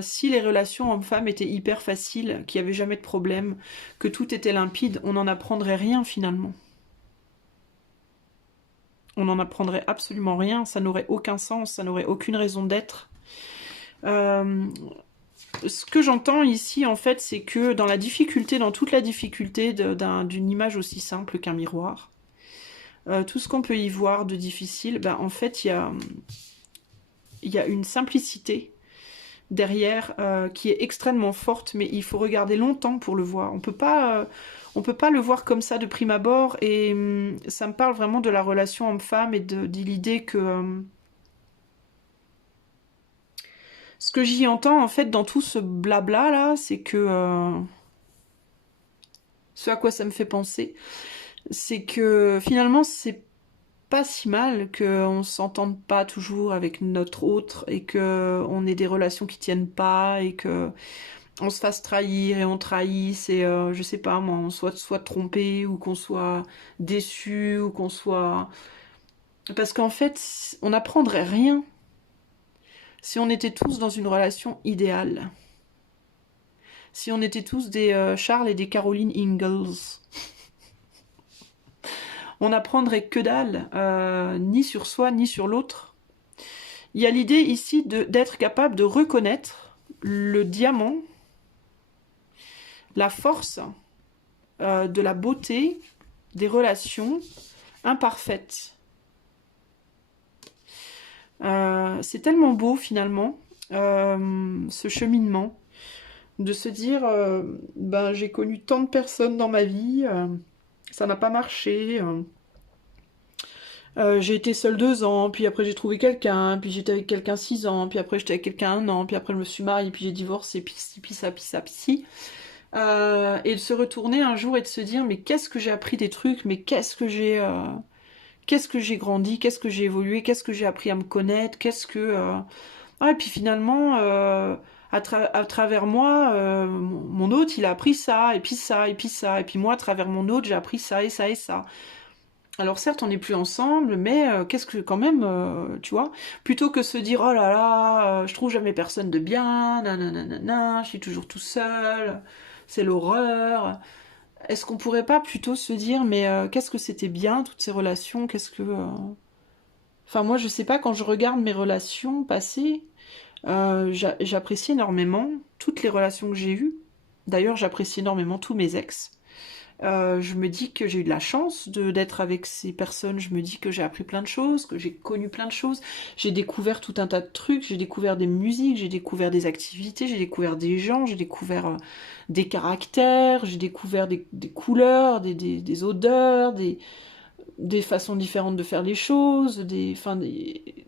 Si les relations hommes-femmes étaient hyper faciles, qu'il n'y avait jamais de problème, que tout était limpide, on n'en apprendrait rien, finalement. On n'en apprendrait absolument rien, ça n'aurait aucun sens, ça n'aurait aucune raison d'être. Ce que j'entends ici, en fait, c'est que dans la difficulté, dans toute la difficulté d'une image aussi simple qu'un miroir, tout ce qu'on peut y voir de difficile, ben, en fait, il y a une simplicité derrière qui est extrêmement forte, mais il faut regarder longtemps pour le voir. On peut pas le voir comme ça de prime abord, et ça me parle vraiment de la relation homme-femme et de l'idée que... ce que j'y entends, en fait, dans tout ce blabla, là, c'est que... ce à quoi ça me fait penser, c'est que finalement, c'est pas si mal qu'on s'entende pas toujours avec notre autre, et qu'on ait des relations qui tiennent pas, et que on se fasse trahir, et on trahisse, et je sais pas moi, on soit trompé, ou qu'on soit déçu, ou qu'on soit... Parce qu'en fait, on n'apprendrait rien si on était tous dans une relation idéale. Si on était tous des Charles et des Caroline Ingalls. On n'apprendrait que dalle, ni sur soi, ni sur l'autre. Il y a l'idée ici d'être capable de reconnaître le diamant, la force de la beauté des relations imparfaites. C'est tellement beau finalement, ce cheminement, de se dire, ben, j'ai connu tant de personnes dans ma vie, ça n'a pas marché, j'ai été seule 2 ans, puis après j'ai trouvé quelqu'un, puis j'étais avec quelqu'un 6 ans, puis après j'étais avec quelqu'un 1 an, puis après je me suis mariée, puis j'ai divorcé, puis ci, puis ça, puis ça, puis ci. Et de se retourner un jour et de se dire, mais qu'est-ce que j'ai appris des trucs, mais qu'est-ce que j'ai grandi, qu'est-ce que j'ai évolué, qu'est-ce que j'ai appris à me connaître, qu'est-ce que... Ah, et puis finalement, à travers moi, mon hôte, il a appris ça, et puis ça, et puis ça, et puis moi, à travers mon hôte, j'ai appris ça, et ça, et ça. Alors certes, on n'est plus ensemble, mais qu'est-ce que quand même, tu vois, plutôt que se dire, oh là là, je trouve jamais personne de bien, nanana, je suis toujours tout seul, c'est l'horreur. Est-ce qu'on pourrait pas plutôt se dire, mais qu'est-ce que c'était bien, toutes ces relations, qu'est-ce que... Enfin, moi, je sais pas, quand je regarde mes relations passées, j'apprécie énormément toutes les relations que j'ai eues. D'ailleurs, j'apprécie énormément tous mes ex. Je me dis que j'ai eu de la chance d'être avec ces personnes, je me dis que j'ai appris plein de choses, que j'ai connu plein de choses, j'ai découvert tout un tas de trucs, j'ai découvert des musiques, j'ai découvert des activités, j'ai découvert des gens, j'ai découvert des caractères, j'ai découvert des couleurs, des odeurs, des façons différentes de faire les choses,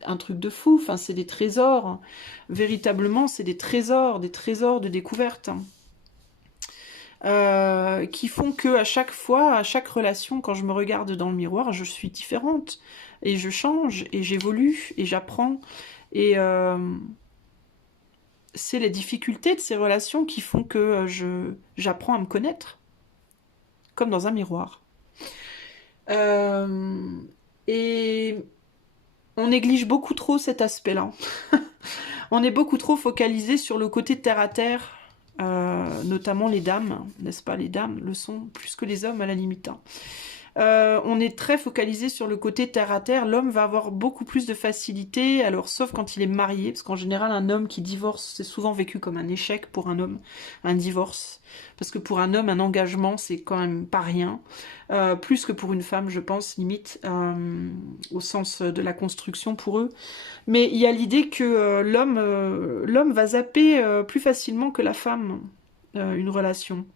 un truc de fou, enfin, c'est des trésors, hein. Véritablement, c'est des trésors de découverte, hein. Qui font que à chaque fois, à chaque relation, quand je me regarde dans le miroir, je suis différente, et je change, et j'évolue, et j'apprends, et c'est les difficultés de ces relations qui font que j'apprends à me connaître, comme dans un miroir. Et on néglige beaucoup trop cet aspect-là. On est beaucoup trop focalisé sur le côté terre à terre, notamment les dames, n'est-ce pas? Les dames le sont plus que les hommes à la limite, hein. On est très focalisé sur le côté terre à terre. L'homme va avoir beaucoup plus de facilité, alors sauf quand il est marié, parce qu'en général un homme qui divorce, c'est souvent vécu comme un échec pour un homme, un divorce, parce que pour un homme un engagement c'est quand même pas rien, plus que pour une femme je pense, limite, au sens de la construction pour eux. Mais il y a l'idée que l'homme va zapper plus facilement que la femme une relation.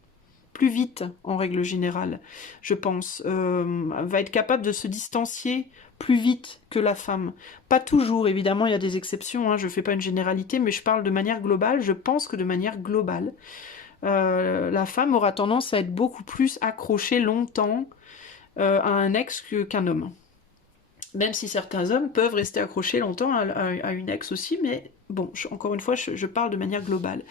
plus vite, en règle générale, je pense. Va être capable de se distancier plus vite que la femme. Pas toujours, évidemment, il y a des exceptions, hein, je ne fais pas une généralité, mais je parle de manière globale. Je pense que de manière globale, la femme aura tendance à être beaucoup plus accrochée longtemps à un ex qu'un homme. Même si certains hommes peuvent rester accrochés longtemps à une ex aussi, mais bon, encore une fois, je parle de manière globale.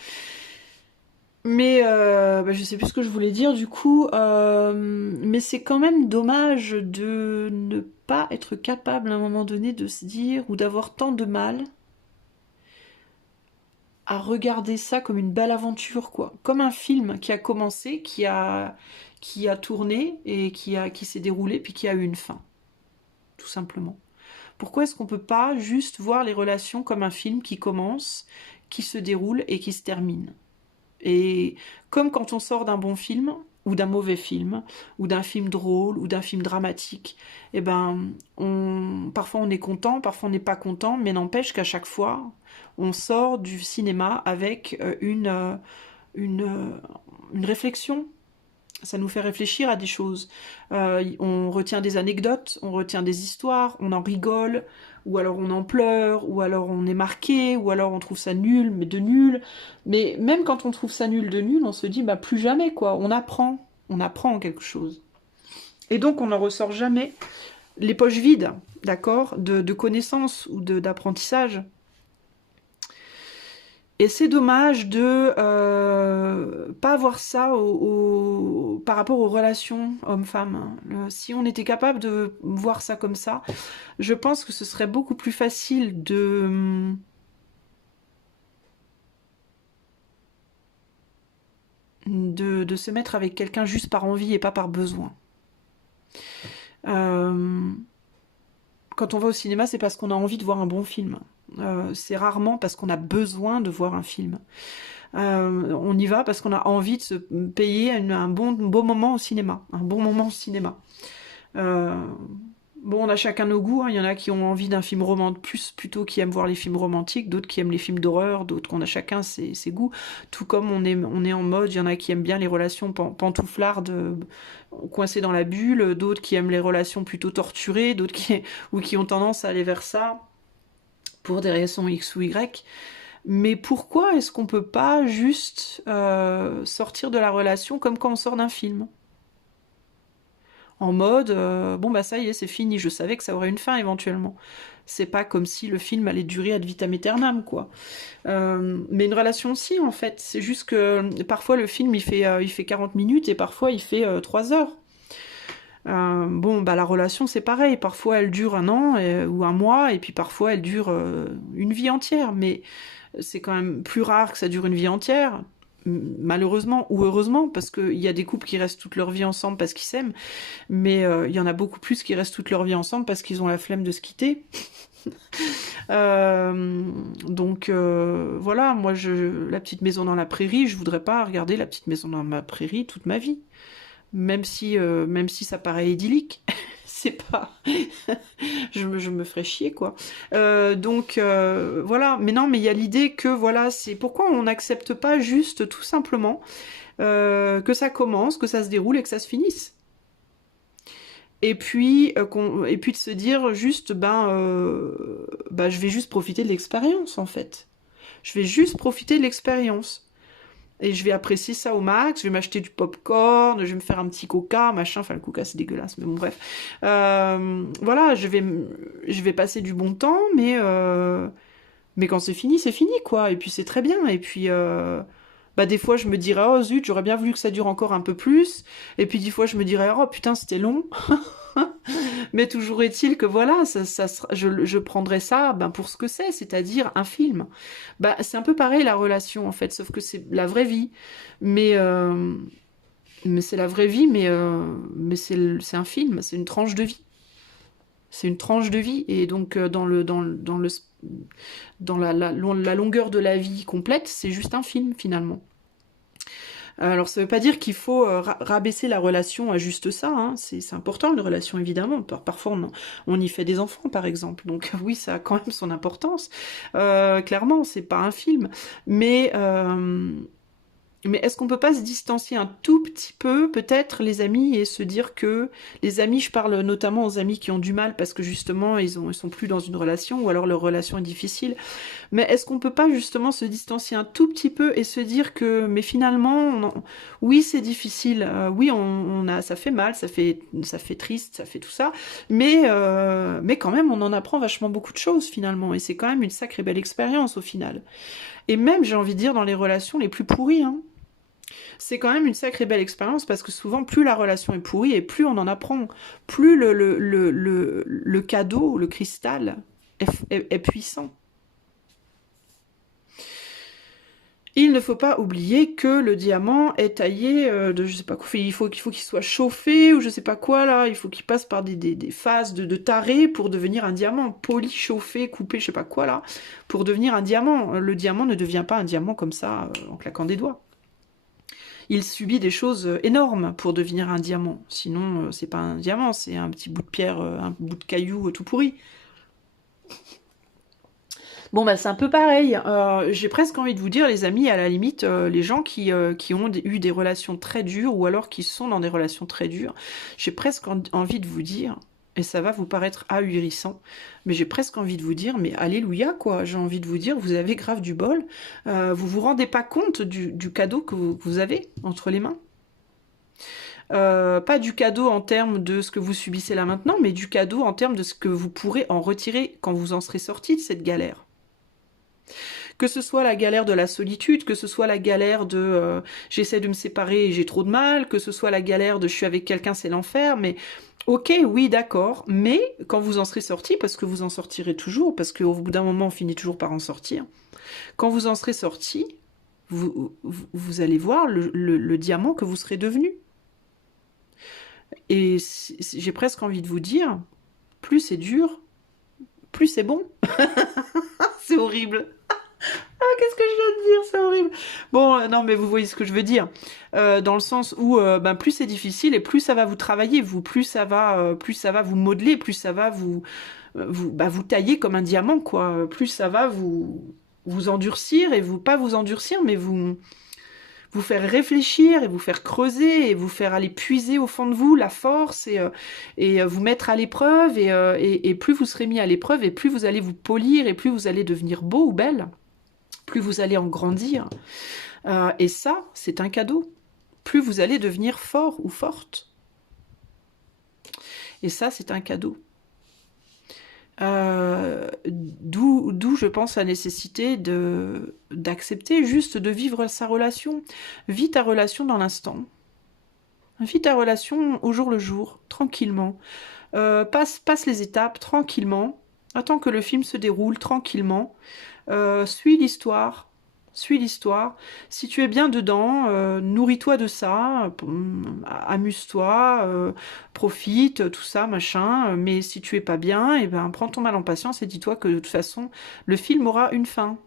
Mais je sais plus ce que je voulais dire du coup, mais c'est quand même dommage de ne pas être capable à un moment donné de se dire, ou d'avoir tant de mal à regarder ça comme une belle aventure, quoi. Comme un film qui a commencé, qui a tourné et qui s'est déroulé, puis qui a eu une fin, tout simplement. Pourquoi est-ce qu'on peut pas juste voir les relations comme un film qui commence, qui se déroule et qui se termine? Et comme quand on sort d'un bon film, ou d'un mauvais film, ou d'un film drôle, ou d'un film dramatique, eh ben, parfois on est content, parfois on n'est pas content, mais n'empêche qu'à chaque fois, on sort du cinéma avec une réflexion. Ça nous fait réfléchir à des choses. On retient des anecdotes, on retient des histoires, on en rigole, ou alors on en pleure, ou alors on est marqué, ou alors on trouve ça nul, mais de nul. Mais même quand on trouve ça nul de nul, on se dit bah plus jamais quoi. On apprend quelque chose. Et donc on n'en ressort jamais les poches vides, d'accord, de connaissances ou d'apprentissage. Et c'est dommage de pas avoir ça par rapport aux relations hommes-femmes. Si on était capable de voir ça comme ça, je pense que ce serait beaucoup plus facile de se mettre avec quelqu'un juste par envie et pas par besoin. Quand on va au cinéma, c'est parce qu'on a envie de voir un bon film. C'est rarement parce qu'on a besoin de voir un film. On y va parce qu'on a envie de se payer un beau moment au cinéma. Un bon moment au cinéma. Bon, on a chacun nos goûts. Hein. Il y en a qui ont envie d'un film romantique, plutôt qui aiment voir les films romantiques, d'autres qui aiment les films d'horreur, d'autres qu'on a chacun ses goûts. Tout comme on est en mode, il y en a qui aiment bien les relations pantouflardes, coincées dans la bulle, d'autres qui aiment les relations plutôt torturées, d'autres qui ont tendance à aller vers ça pour des raisons X ou Y. Mais pourquoi est-ce qu'on peut pas juste sortir de la relation comme quand on sort d'un film? En mode, bon bah ça y est, c'est fini, je savais que ça aurait une fin éventuellement. C'est pas comme si le film allait durer ad vitam aeternam, quoi. Mais une relation aussi, en fait. C'est juste que parfois le film, il fait 40 minutes et parfois il fait 3 heures. Bon, bah la relation, c'est pareil. Parfois, elle dure un an ou un mois, et puis parfois, elle dure une vie entière. Mais c'est quand même plus rare que ça dure une vie entière, malheureusement ou heureusement, parce qu'il y a des couples qui restent toute leur vie ensemble parce qu'ils s'aiment, mais il y en a beaucoup plus qui restent toute leur vie ensemble parce qu'ils ont la flemme de se quitter. Donc voilà, moi, la petite maison dans la prairie, je voudrais pas regarder la petite maison dans ma prairie toute ma vie. Même si ça paraît idyllique, c'est pas... je me ferais chier, quoi. Donc, voilà. Mais non, mais il y a l'idée que, voilà, c'est pourquoi on n'accepte pas juste, tout simplement, que ça commence, que ça se déroule et que ça se finisse. Et puis, de se dire juste, je vais juste profiter de l'expérience, en fait. Je vais juste profiter de l'expérience. Et je vais apprécier ça au max, je vais m'acheter du popcorn, je vais me faire un petit coca, machin, enfin le coca c'est dégueulasse, mais bon bref. Voilà, je vais passer du bon temps, mais quand c'est fini quoi, et puis c'est très bien, et puis des fois je me dirais, oh zut, j'aurais bien voulu que ça dure encore un peu plus, et puis des fois je me dirais, oh putain c'était long. Mais toujours est-il que voilà, je prendrais ça pour ce que c'est-à-dire un film. C'est un peu pareil la relation en fait, sauf que c'est la vraie vie. Mais c'est la vraie vie, mais c'est un film, c'est une tranche de vie. C'est une tranche de vie, et donc dans la longueur de la vie complète, c'est juste un film finalement. Alors ça veut pas dire qu'il faut rabaisser la relation à juste ça, hein. C'est important une relation évidemment, parfois on y fait des enfants par exemple, donc oui ça a quand même son importance, clairement c'est pas un film, mais Mais est-ce qu'on peut pas se distancier un tout petit peu, peut-être, les amis, et se dire que... Les amis, je parle notamment aux amis qui ont du mal parce que justement, ils sont plus dans une relation, ou alors leur relation est difficile. Mais est-ce qu'on peut pas justement se distancier un tout petit peu et se dire que... Mais finalement, oui, c'est difficile, oui, ça fait mal, ça fait triste, ça fait tout ça, mais quand même, on en apprend vachement beaucoup de choses, finalement, et c'est quand même une sacrée belle expérience, au final. Et même, j'ai envie de dire, dans les relations les plus pourries, hein, c'est quand même une sacrée belle expérience parce que souvent, plus la relation est pourrie et plus on en apprend, plus le cadeau, le cristal est puissant. Il ne faut pas oublier que le diamant est taillé de je sais pas quoi, il faut qu'il soit chauffé ou je sais pas quoi là, il faut qu'il passe par des phases de taré pour devenir un diamant, poli, chauffé, coupé, je sais pas quoi là, pour devenir un diamant. Le diamant ne devient pas un diamant comme ça en claquant des doigts. Il subit des choses énormes pour devenir un diamant. Sinon, c'est pas un diamant, c'est un petit bout de pierre, un bout de caillou tout pourri. Bon, bah c'est un peu pareil. J'ai presque envie de vous dire, les amis, à la limite, les gens qui ont eu des relations très dures ou alors qui sont dans des relations très dures, j'ai presque envie de vous dire, et ça va vous paraître ahurissant, mais j'ai presque envie de vous dire, mais alléluia, quoi. J'ai envie de vous dire, vous avez grave du bol. Vous vous rendez pas compte du cadeau que vous avez entre les mains. Pas du cadeau en termes de ce que vous subissez là maintenant, mais du cadeau en termes de ce que vous pourrez en retirer quand vous en serez sorti de cette galère. Que ce soit la galère de la solitude, que ce soit la galère de j'essaie de me séparer et j'ai trop de mal, que ce soit la galère de je suis avec quelqu'un, c'est l'enfer, mais ok, oui, d'accord, mais quand vous en serez sorti, parce que vous en sortirez toujours, parce qu'au bout d'un moment, on finit toujours par en sortir, quand vous en serez sorti, vous allez voir le diamant que vous serez devenu. Et j'ai presque envie de vous dire, plus c'est dur, plus c'est bon. C'est horrible. Qu'est-ce que je viens de dire? C'est horrible. Bon, non, mais vous voyez ce que je veux dire. Dans le sens où plus c'est difficile et plus ça va vous travailler, plus ça va vous modeler, plus ça va vous tailler comme un diamant, quoi. Plus ça va vous endurcir et pas vous endurcir, mais vous faire réfléchir et vous faire creuser et vous faire aller puiser au fond de vous la force et vous mettre à l'épreuve et plus vous serez mis à l'épreuve et plus vous allez vous polir et plus vous allez devenir beau ou belle, plus vous allez en grandir. Et ça, c'est un cadeau. Plus vous allez devenir fort ou forte. Et ça, c'est un cadeau. D'où je pense la nécessité d'accepter juste de vivre sa relation. Vis ta relation dans l'instant. Vis ta relation au jour le jour, tranquillement. Passe les étapes tranquillement. Attends que le film se déroule tranquillement. Suis l'histoire. Suis l'histoire. Si tu es bien dedans, nourris-toi de ça, amuse-toi, profite, tout ça, machin. Mais si tu es pas bien, eh ben, prends ton mal en patience et dis-toi que de toute façon, le film aura une fin.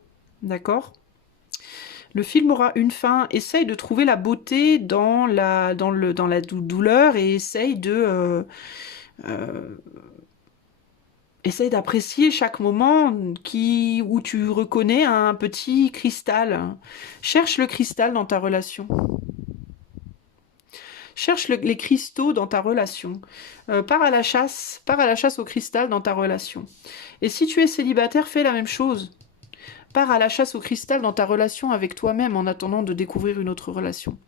D'accord ? Le film aura une fin. Essaye de trouver la beauté dans la douleur et essaye essaye d'apprécier chaque moment où tu reconnais un petit cristal. Cherche le cristal dans ta relation. Cherche les cristaux dans ta relation. Pars à la chasse au cristal dans ta relation. Et si tu es célibataire, fais la même chose. Pars à la chasse au cristal dans ta relation avec toi-même en attendant de découvrir une autre relation.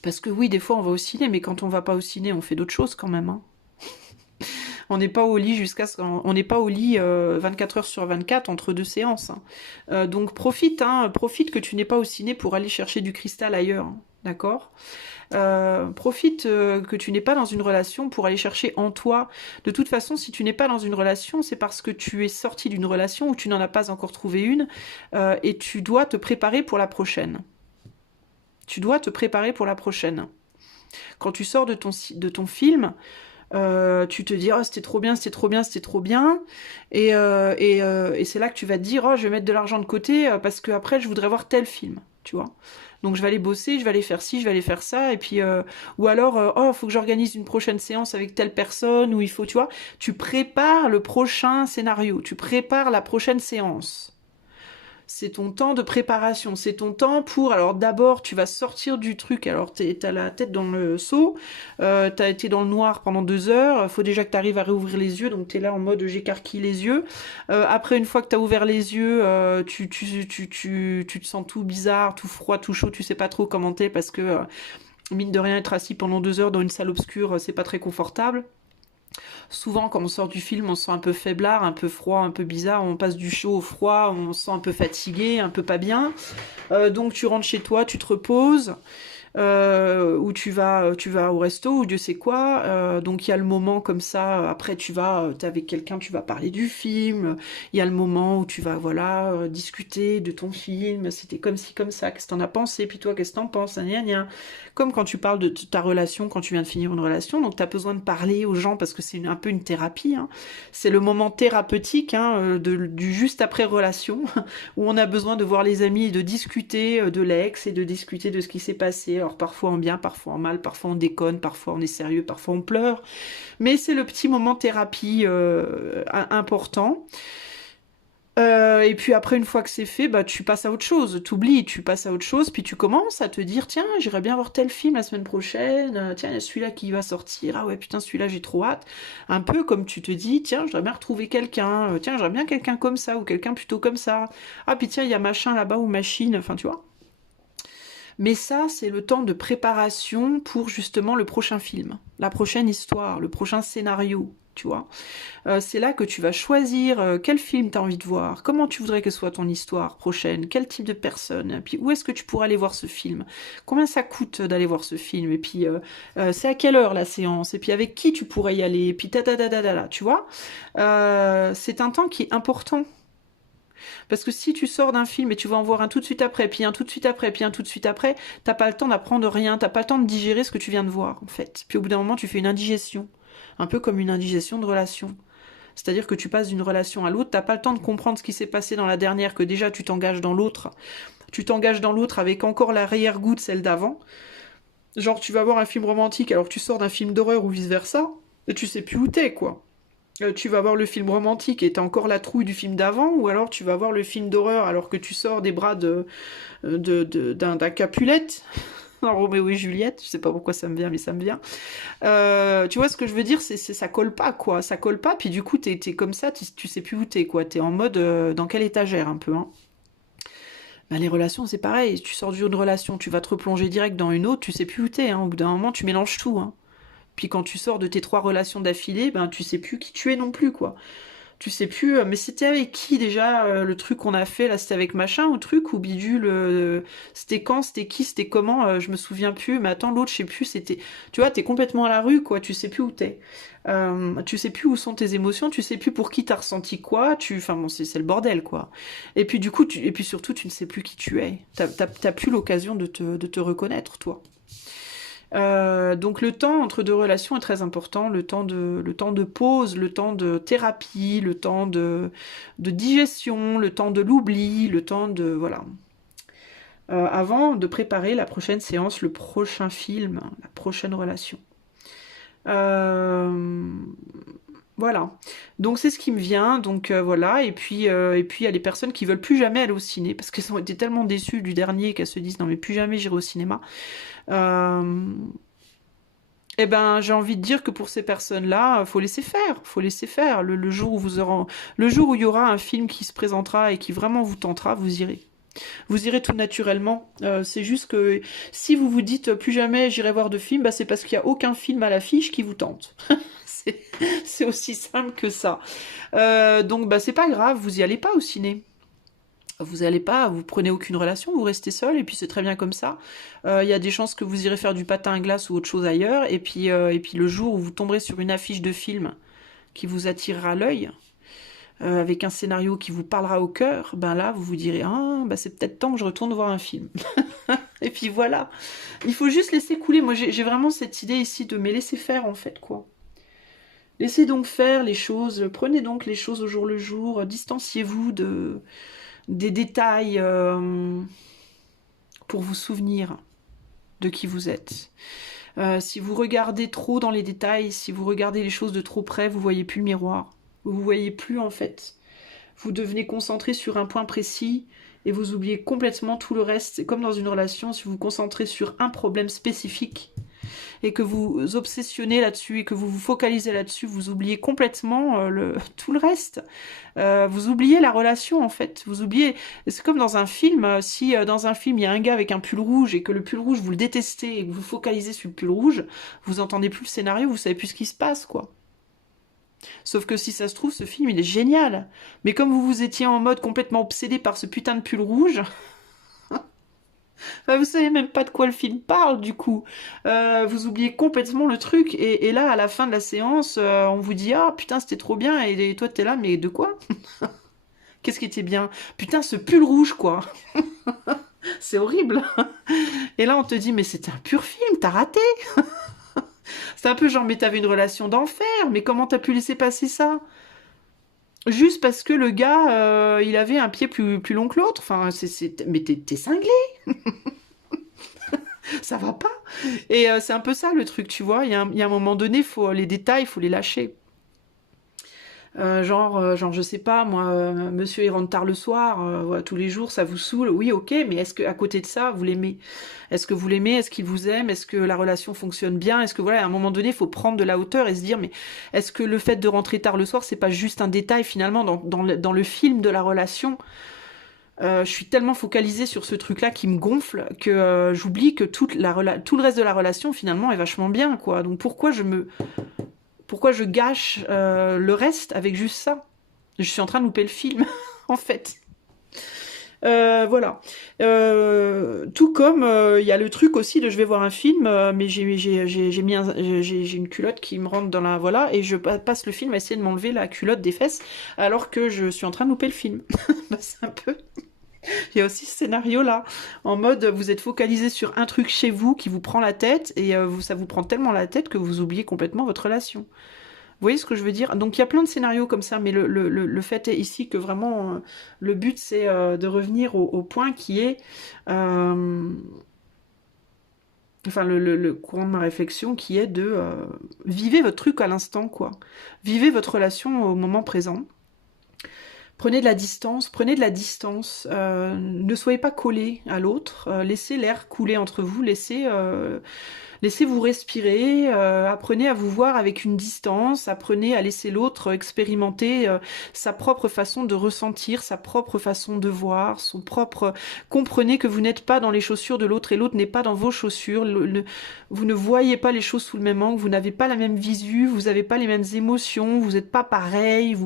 Parce que oui, des fois on va au ciné, mais quand on va pas au ciné, on fait d'autres choses quand même, hein. On n'est pas au lit 24 heures sur 24 entre deux séances, hein. Donc profite que tu n'es pas au ciné pour aller chercher du cristal ailleurs, hein, d'accord ? Profite que tu n'es pas dans une relation pour aller chercher en toi. De toute façon, si tu n'es pas dans une relation, c'est parce que tu es sorti d'une relation ou tu n'en as pas encore trouvé une, et tu dois te préparer pour la prochaine. Tu dois te préparer pour la prochaine. Quand tu sors de ton film, tu te dis oh c'était trop bien, et c'est là que tu vas te dire oh je vais mettre de l'argent de côté parce que après je voudrais voir tel film, tu vois. Donc je vais aller bosser, je vais aller faire ci, je vais aller faire ça, et puis ou alors oh faut que j'organise une prochaine séance avec telle personne, ou il faut, tu vois, tu prépares le prochain scénario, tu prépares la prochaine séance. C'est ton temps de préparation, c'est ton temps pour... Alors d'abord, tu vas sortir du truc, alors t'as la tête dans le seau, t'as été dans le noir pendant 2 heures, faut déjà que t'arrives à réouvrir les yeux, donc t'es là en mode j'écarquille les yeux. Après, une fois que t'as ouvert les yeux, tu te sens tout bizarre, tout froid, tout chaud, tu sais pas trop comment t'es, parce que, mine de rien, être assis pendant 2 heures dans une salle obscure, c'est pas très confortable. Souvent, quand on sort du film, on se sent un peu faiblard, un peu froid, un peu bizarre. On passe du chaud au froid, on se sent un peu fatigué, un peu pas bien. Donc tu rentres chez toi, tu te reposes. Ou tu vas au resto ou Dieu sait quoi. Donc il y a le moment comme ça. Après t'es avec quelqu'un, tu vas parler du film. Il y a le moment où tu vas voilà discuter de ton film. C'était comme ci comme ça. Qu'est-ce que t'en as pensé? Puis toi, qu'est-ce que t'en penses? Gna, gna. Comme quand tu parles de ta relation, quand tu viens de finir une relation. Donc t'as besoin de parler aux gens parce que c'est un peu une thérapie. Hein. C'est le moment thérapeutique hein, du juste après relation où on a besoin de voir les amis et de discuter de l'ex et de discuter de ce qui s'est passé. Alors parfois en bien, parfois en mal, parfois on déconne, parfois on est sérieux, parfois on pleure. Mais c'est le petit moment thérapie important. Et puis après, une fois que c'est fait, bah, tu passes à autre chose. T'oublies, tu passes à autre chose, puis tu commences à te dire, tiens, j'irais bien voir tel film la semaine prochaine. Tiens, il y a celui-là qui va sortir. Ah ouais, putain, celui-là, j'ai trop hâte. Un peu comme tu te dis, tiens, j'aimerais bien retrouver quelqu'un. Tiens, j'aimerais bien quelqu'un comme ça, ou quelqu'un plutôt comme ça. Ah, puis tiens, il y a machin là-bas, ou machine. Enfin, tu vois. Mais ça, c'est le temps de préparation pour justement le prochain film, la prochaine histoire, le prochain scénario, tu vois. C'est là que tu vas choisir quel film tu as envie de voir, comment tu voudrais que soit ton histoire prochaine, quel type de personne, puis où est-ce que tu pourrais aller voir ce film, combien ça coûte d'aller voir ce film, et puis c'est à quelle heure la séance, et puis avec qui tu pourrais y aller, et puis ta ta ta ta ta, tu vois. C'est un temps qui est important. Parce que si tu sors d'un film et tu vas en voir un tout de suite après, puis un tout de suite après, puis un tout de suite après, t'as pas le temps d'apprendre rien, t'as pas le temps de digérer ce que tu viens de voir, en fait. Puis au bout d'un moment, tu fais une indigestion. Un peu comme une indigestion de relation. C'est-à-dire que tu passes d'une relation à l'autre, t'as pas le temps de comprendre ce qui s'est passé dans la dernière, que déjà tu t'engages dans l'autre. Tu t'engages dans l'autre avec encore l'arrière-goût de celle d'avant. Genre, tu vas voir un film romantique alors que tu sors d'un film d'horreur ou vice-versa, et tu sais plus où t'es, quoi. Tu vas voir le film romantique et t'as encore la trouille du film d'avant, ou alors tu vas voir le film d'horreur alors que tu sors des bras d'un Capulette, dans Roméo et Juliette, je sais pas pourquoi ça me vient, mais ça me vient. Tu vois ce que je veux dire, ça colle pas, quoi, ça colle pas, puis du coup t'es comme ça, tu sais plus où t'es, quoi, t'es en mode dans quelle étagère, un peu, hein. Ben, les relations, c'est pareil, tu sors d'une relation, tu vas te replonger direct dans une autre, tu sais plus où t'es, hein. Au bout d'un moment, tu mélanges tout, hein. Puis quand tu sors de tes 3 relations d'affilée, ben tu sais plus qui tu es non plus, quoi. Tu sais plus, mais c'était avec qui déjà le truc qu'on a fait là, c'était avec machin ou truc ou bidule, c'était quand, c'était qui, c'était comment, je me souviens plus, mais attends, l'autre, je sais plus, c'était. Tu vois, t'es complètement à la rue, quoi, tu sais plus où t'es. Tu sais plus où sont tes émotions, tu sais plus pour qui t'as ressenti quoi, enfin bon, c'est le bordel, quoi. Et puis du coup, et puis surtout, tu ne sais plus qui tu es. T'as plus l'occasion de te reconnaître, toi. Donc le temps entre 2 relations est très important, le temps de pause, le temps de thérapie, le temps de digestion, le temps de l'oubli, le temps de... Voilà. Avant de préparer la prochaine séance, le prochain film, la prochaine relation. Voilà. Donc c'est ce qui me vient. Donc voilà. Et puis il y a les personnes qui veulent plus jamais aller au ciné parce qu'elles ont été tellement déçues du dernier qu'elles se disent non mais plus jamais j'irai au cinéma. Eh ben, j'ai envie de dire que pour ces personnes-là, faut laisser faire, faut laisser faire. Le jour où le jour où il y aura un film qui se présentera et qui vraiment vous tentera, vous irez. Vous irez tout naturellement. C'est juste que si vous vous dites plus jamais j'irai voir de film, bah c'est parce qu'il n'y a aucun film à l'affiche qui vous tente. c'est c'est aussi simple que ça. Donc bah c'est pas grave, vous y allez pas au ciné. Vous allez pas, vous prenez aucune relation, vous restez seul, et puis c'est très bien comme ça. Il y a des chances que vous irez faire du patin à glace ou autre chose ailleurs, et puis le jour où vous tomberez sur une affiche de film qui vous attirera l'œil, avec un scénario qui vous parlera au cœur, ben là, vous vous direz, ah, ben c'est peut-être temps que je retourne voir un film. Et puis voilà. Il faut juste laisser couler. Moi, j'ai vraiment cette idée ici de me laisser faire, en fait, quoi. Laissez donc faire les choses, prenez donc les choses au jour le jour, distanciez-vous des détails pour vous souvenir de qui vous êtes. Si vous regardez trop dans les détails, si vous regardez les choses de trop près, vous voyez plus le miroir. Vous voyez plus en fait. Vous devenez concentré sur un point précis et vous oubliez complètement tout le reste. C'est comme dans une relation, si vous vous concentrez sur un problème spécifique et que vous obsessionnez là-dessus et que vous vous focalisez là-dessus, vous oubliez complètement tout le reste. Vous oubliez la relation en fait. Vous oubliez. C'est comme dans un film. Si dans un film il y a un gars avec un pull rouge et que le pull rouge vous le détestez et que vous focalisez sur le pull rouge, vous entendez plus le scénario, vous savez plus ce qui se passe quoi. Sauf que si ça se trouve, ce film il est génial. Mais comme vous étiez en mode complètement obsédé par ce putain de pull rouge, bah, vous savez même pas de quoi le film parle du coup. Vous oubliez complètement le truc et là à la fin de la séance, on vous dit ah putain c'était trop bien et toi t'es là mais de quoi? Qu'est-ce qui était bien? Putain ce pull rouge quoi. C'est horrible. Et là on te dit mais c'était un pur film, t'as raté. C'est un peu genre mais t'avais une relation d'enfer, mais comment t'as pu laisser passer ça? Juste parce que le gars il avait un pied plus long que l'autre. Enfin mais t'es cinglé. Ça va pas. Et c'est un peu ça le truc, tu vois. Il y a un moment donné, les détails, il faut les lâcher. Genre, je sais pas, moi, monsieur il rentre tard le soir, voilà, tous les jours, ça vous saoule. Oui, ok, mais est-ce que à côté de ça, vous l'aimez? Est-ce que vous l'aimez? Est-ce qu'il vous aime? Est-ce que la relation fonctionne bien? Est-ce que voilà, à un moment donné, il faut prendre de la hauteur et se dire, mais est-ce que le fait de rentrer tard le soir, c'est pas juste un détail finalement dans le film de la relation? Je suis tellement focalisée sur ce truc-là qui me gonfle que j'oublie que tout le reste de la relation finalement est vachement bien, quoi. Donc pourquoi je gâche le reste avec juste ça? Je suis en train de louper le film, en fait. Voilà. Tout comme il y a le truc aussi de je vais voir un film, mais j'ai une culotte qui me rentre dans la voilà et je passe le film à essayer de m'enlever la culotte des fesses alors que je suis en train de louper le film. Bah, c'est un peu. Il y a aussi ce scénario-là, en mode vous êtes focalisé sur un truc chez vous qui vous prend la tête et ça vous prend tellement la tête que vous oubliez complètement votre relation. Vous voyez ce que je veux dire? Donc il y a plein de scénarios comme ça, mais le fait est ici que vraiment le but c'est de revenir au point qui est... enfin le courant de ma réflexion qui est de... vivez votre truc à l'instant, quoi. Vivez votre relation au moment présent. Prenez de la distance, ne soyez pas collés à l'autre, laissez l'air couler entre vous, laissez-vous respirer, apprenez à vous voir avec une distance, apprenez à laisser l'autre expérimenter sa propre façon de ressentir, sa propre façon de voir, son propre... Comprenez que vous n'êtes pas dans les chaussures de l'autre et l'autre n'est pas dans vos chaussures, vous ne voyez pas les choses sous le même angle, vous n'avez pas la même visu, vous n'avez pas les mêmes émotions, vous n'êtes pas pareil,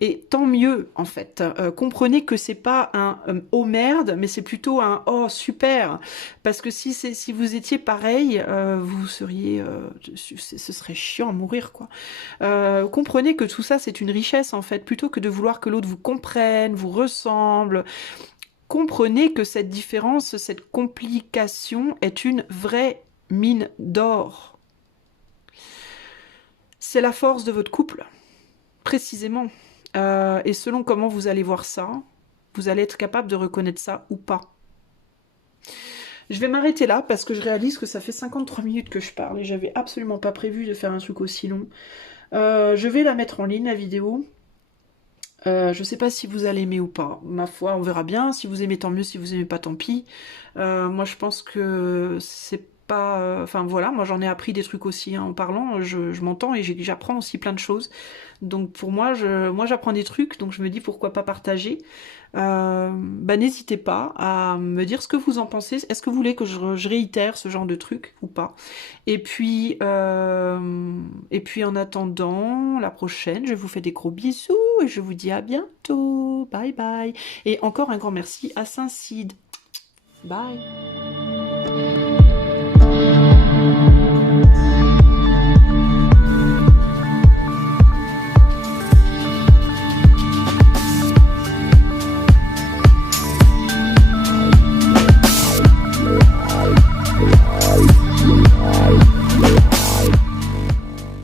Et tant mieux, en fait. Comprenez que c'est pas un oh merde, mais c'est plutôt un oh super. Parce que si vous étiez pareil, vous seriez... ce serait chiant à mourir, quoi. Comprenez que tout ça, c'est une richesse, en fait. Plutôt que de vouloir que l'autre vous comprenne, vous ressemble. Comprenez que cette différence, cette complication est une vraie mine d'or. C'est la force de votre couple, précisément. Et selon comment vous allez voir ça, vous allez être capable de reconnaître ça ou pas. Je vais m'arrêter là parce que je réalise que ça fait 53 minutes que je parle et j'avais absolument pas prévu de faire un truc aussi long. Je vais la mettre en ligne, la vidéo. Je sais pas si vous allez aimer ou pas. Ma foi, on verra bien. Si vous aimez, tant mieux. Si vous aimez pas, tant pis. Moi, je pense que c'est pas... Enfin, voilà, moi, j'en ai appris des trucs aussi hein, en parlant. Je m'entends et j'apprends aussi plein de choses. Donc, pour moi, j'apprends des trucs. Donc, je me dis, pourquoi pas partager. Bah, n'hésitez pas à me dire ce que vous en pensez. Est-ce que vous voulez que je réitère ce genre de truc ou pas? Et puis en attendant, la prochaine, je vous fais des gros bisous et je vous dis à bientôt. Bye bye. Et encore un grand merci à Saint-Cide. Bye.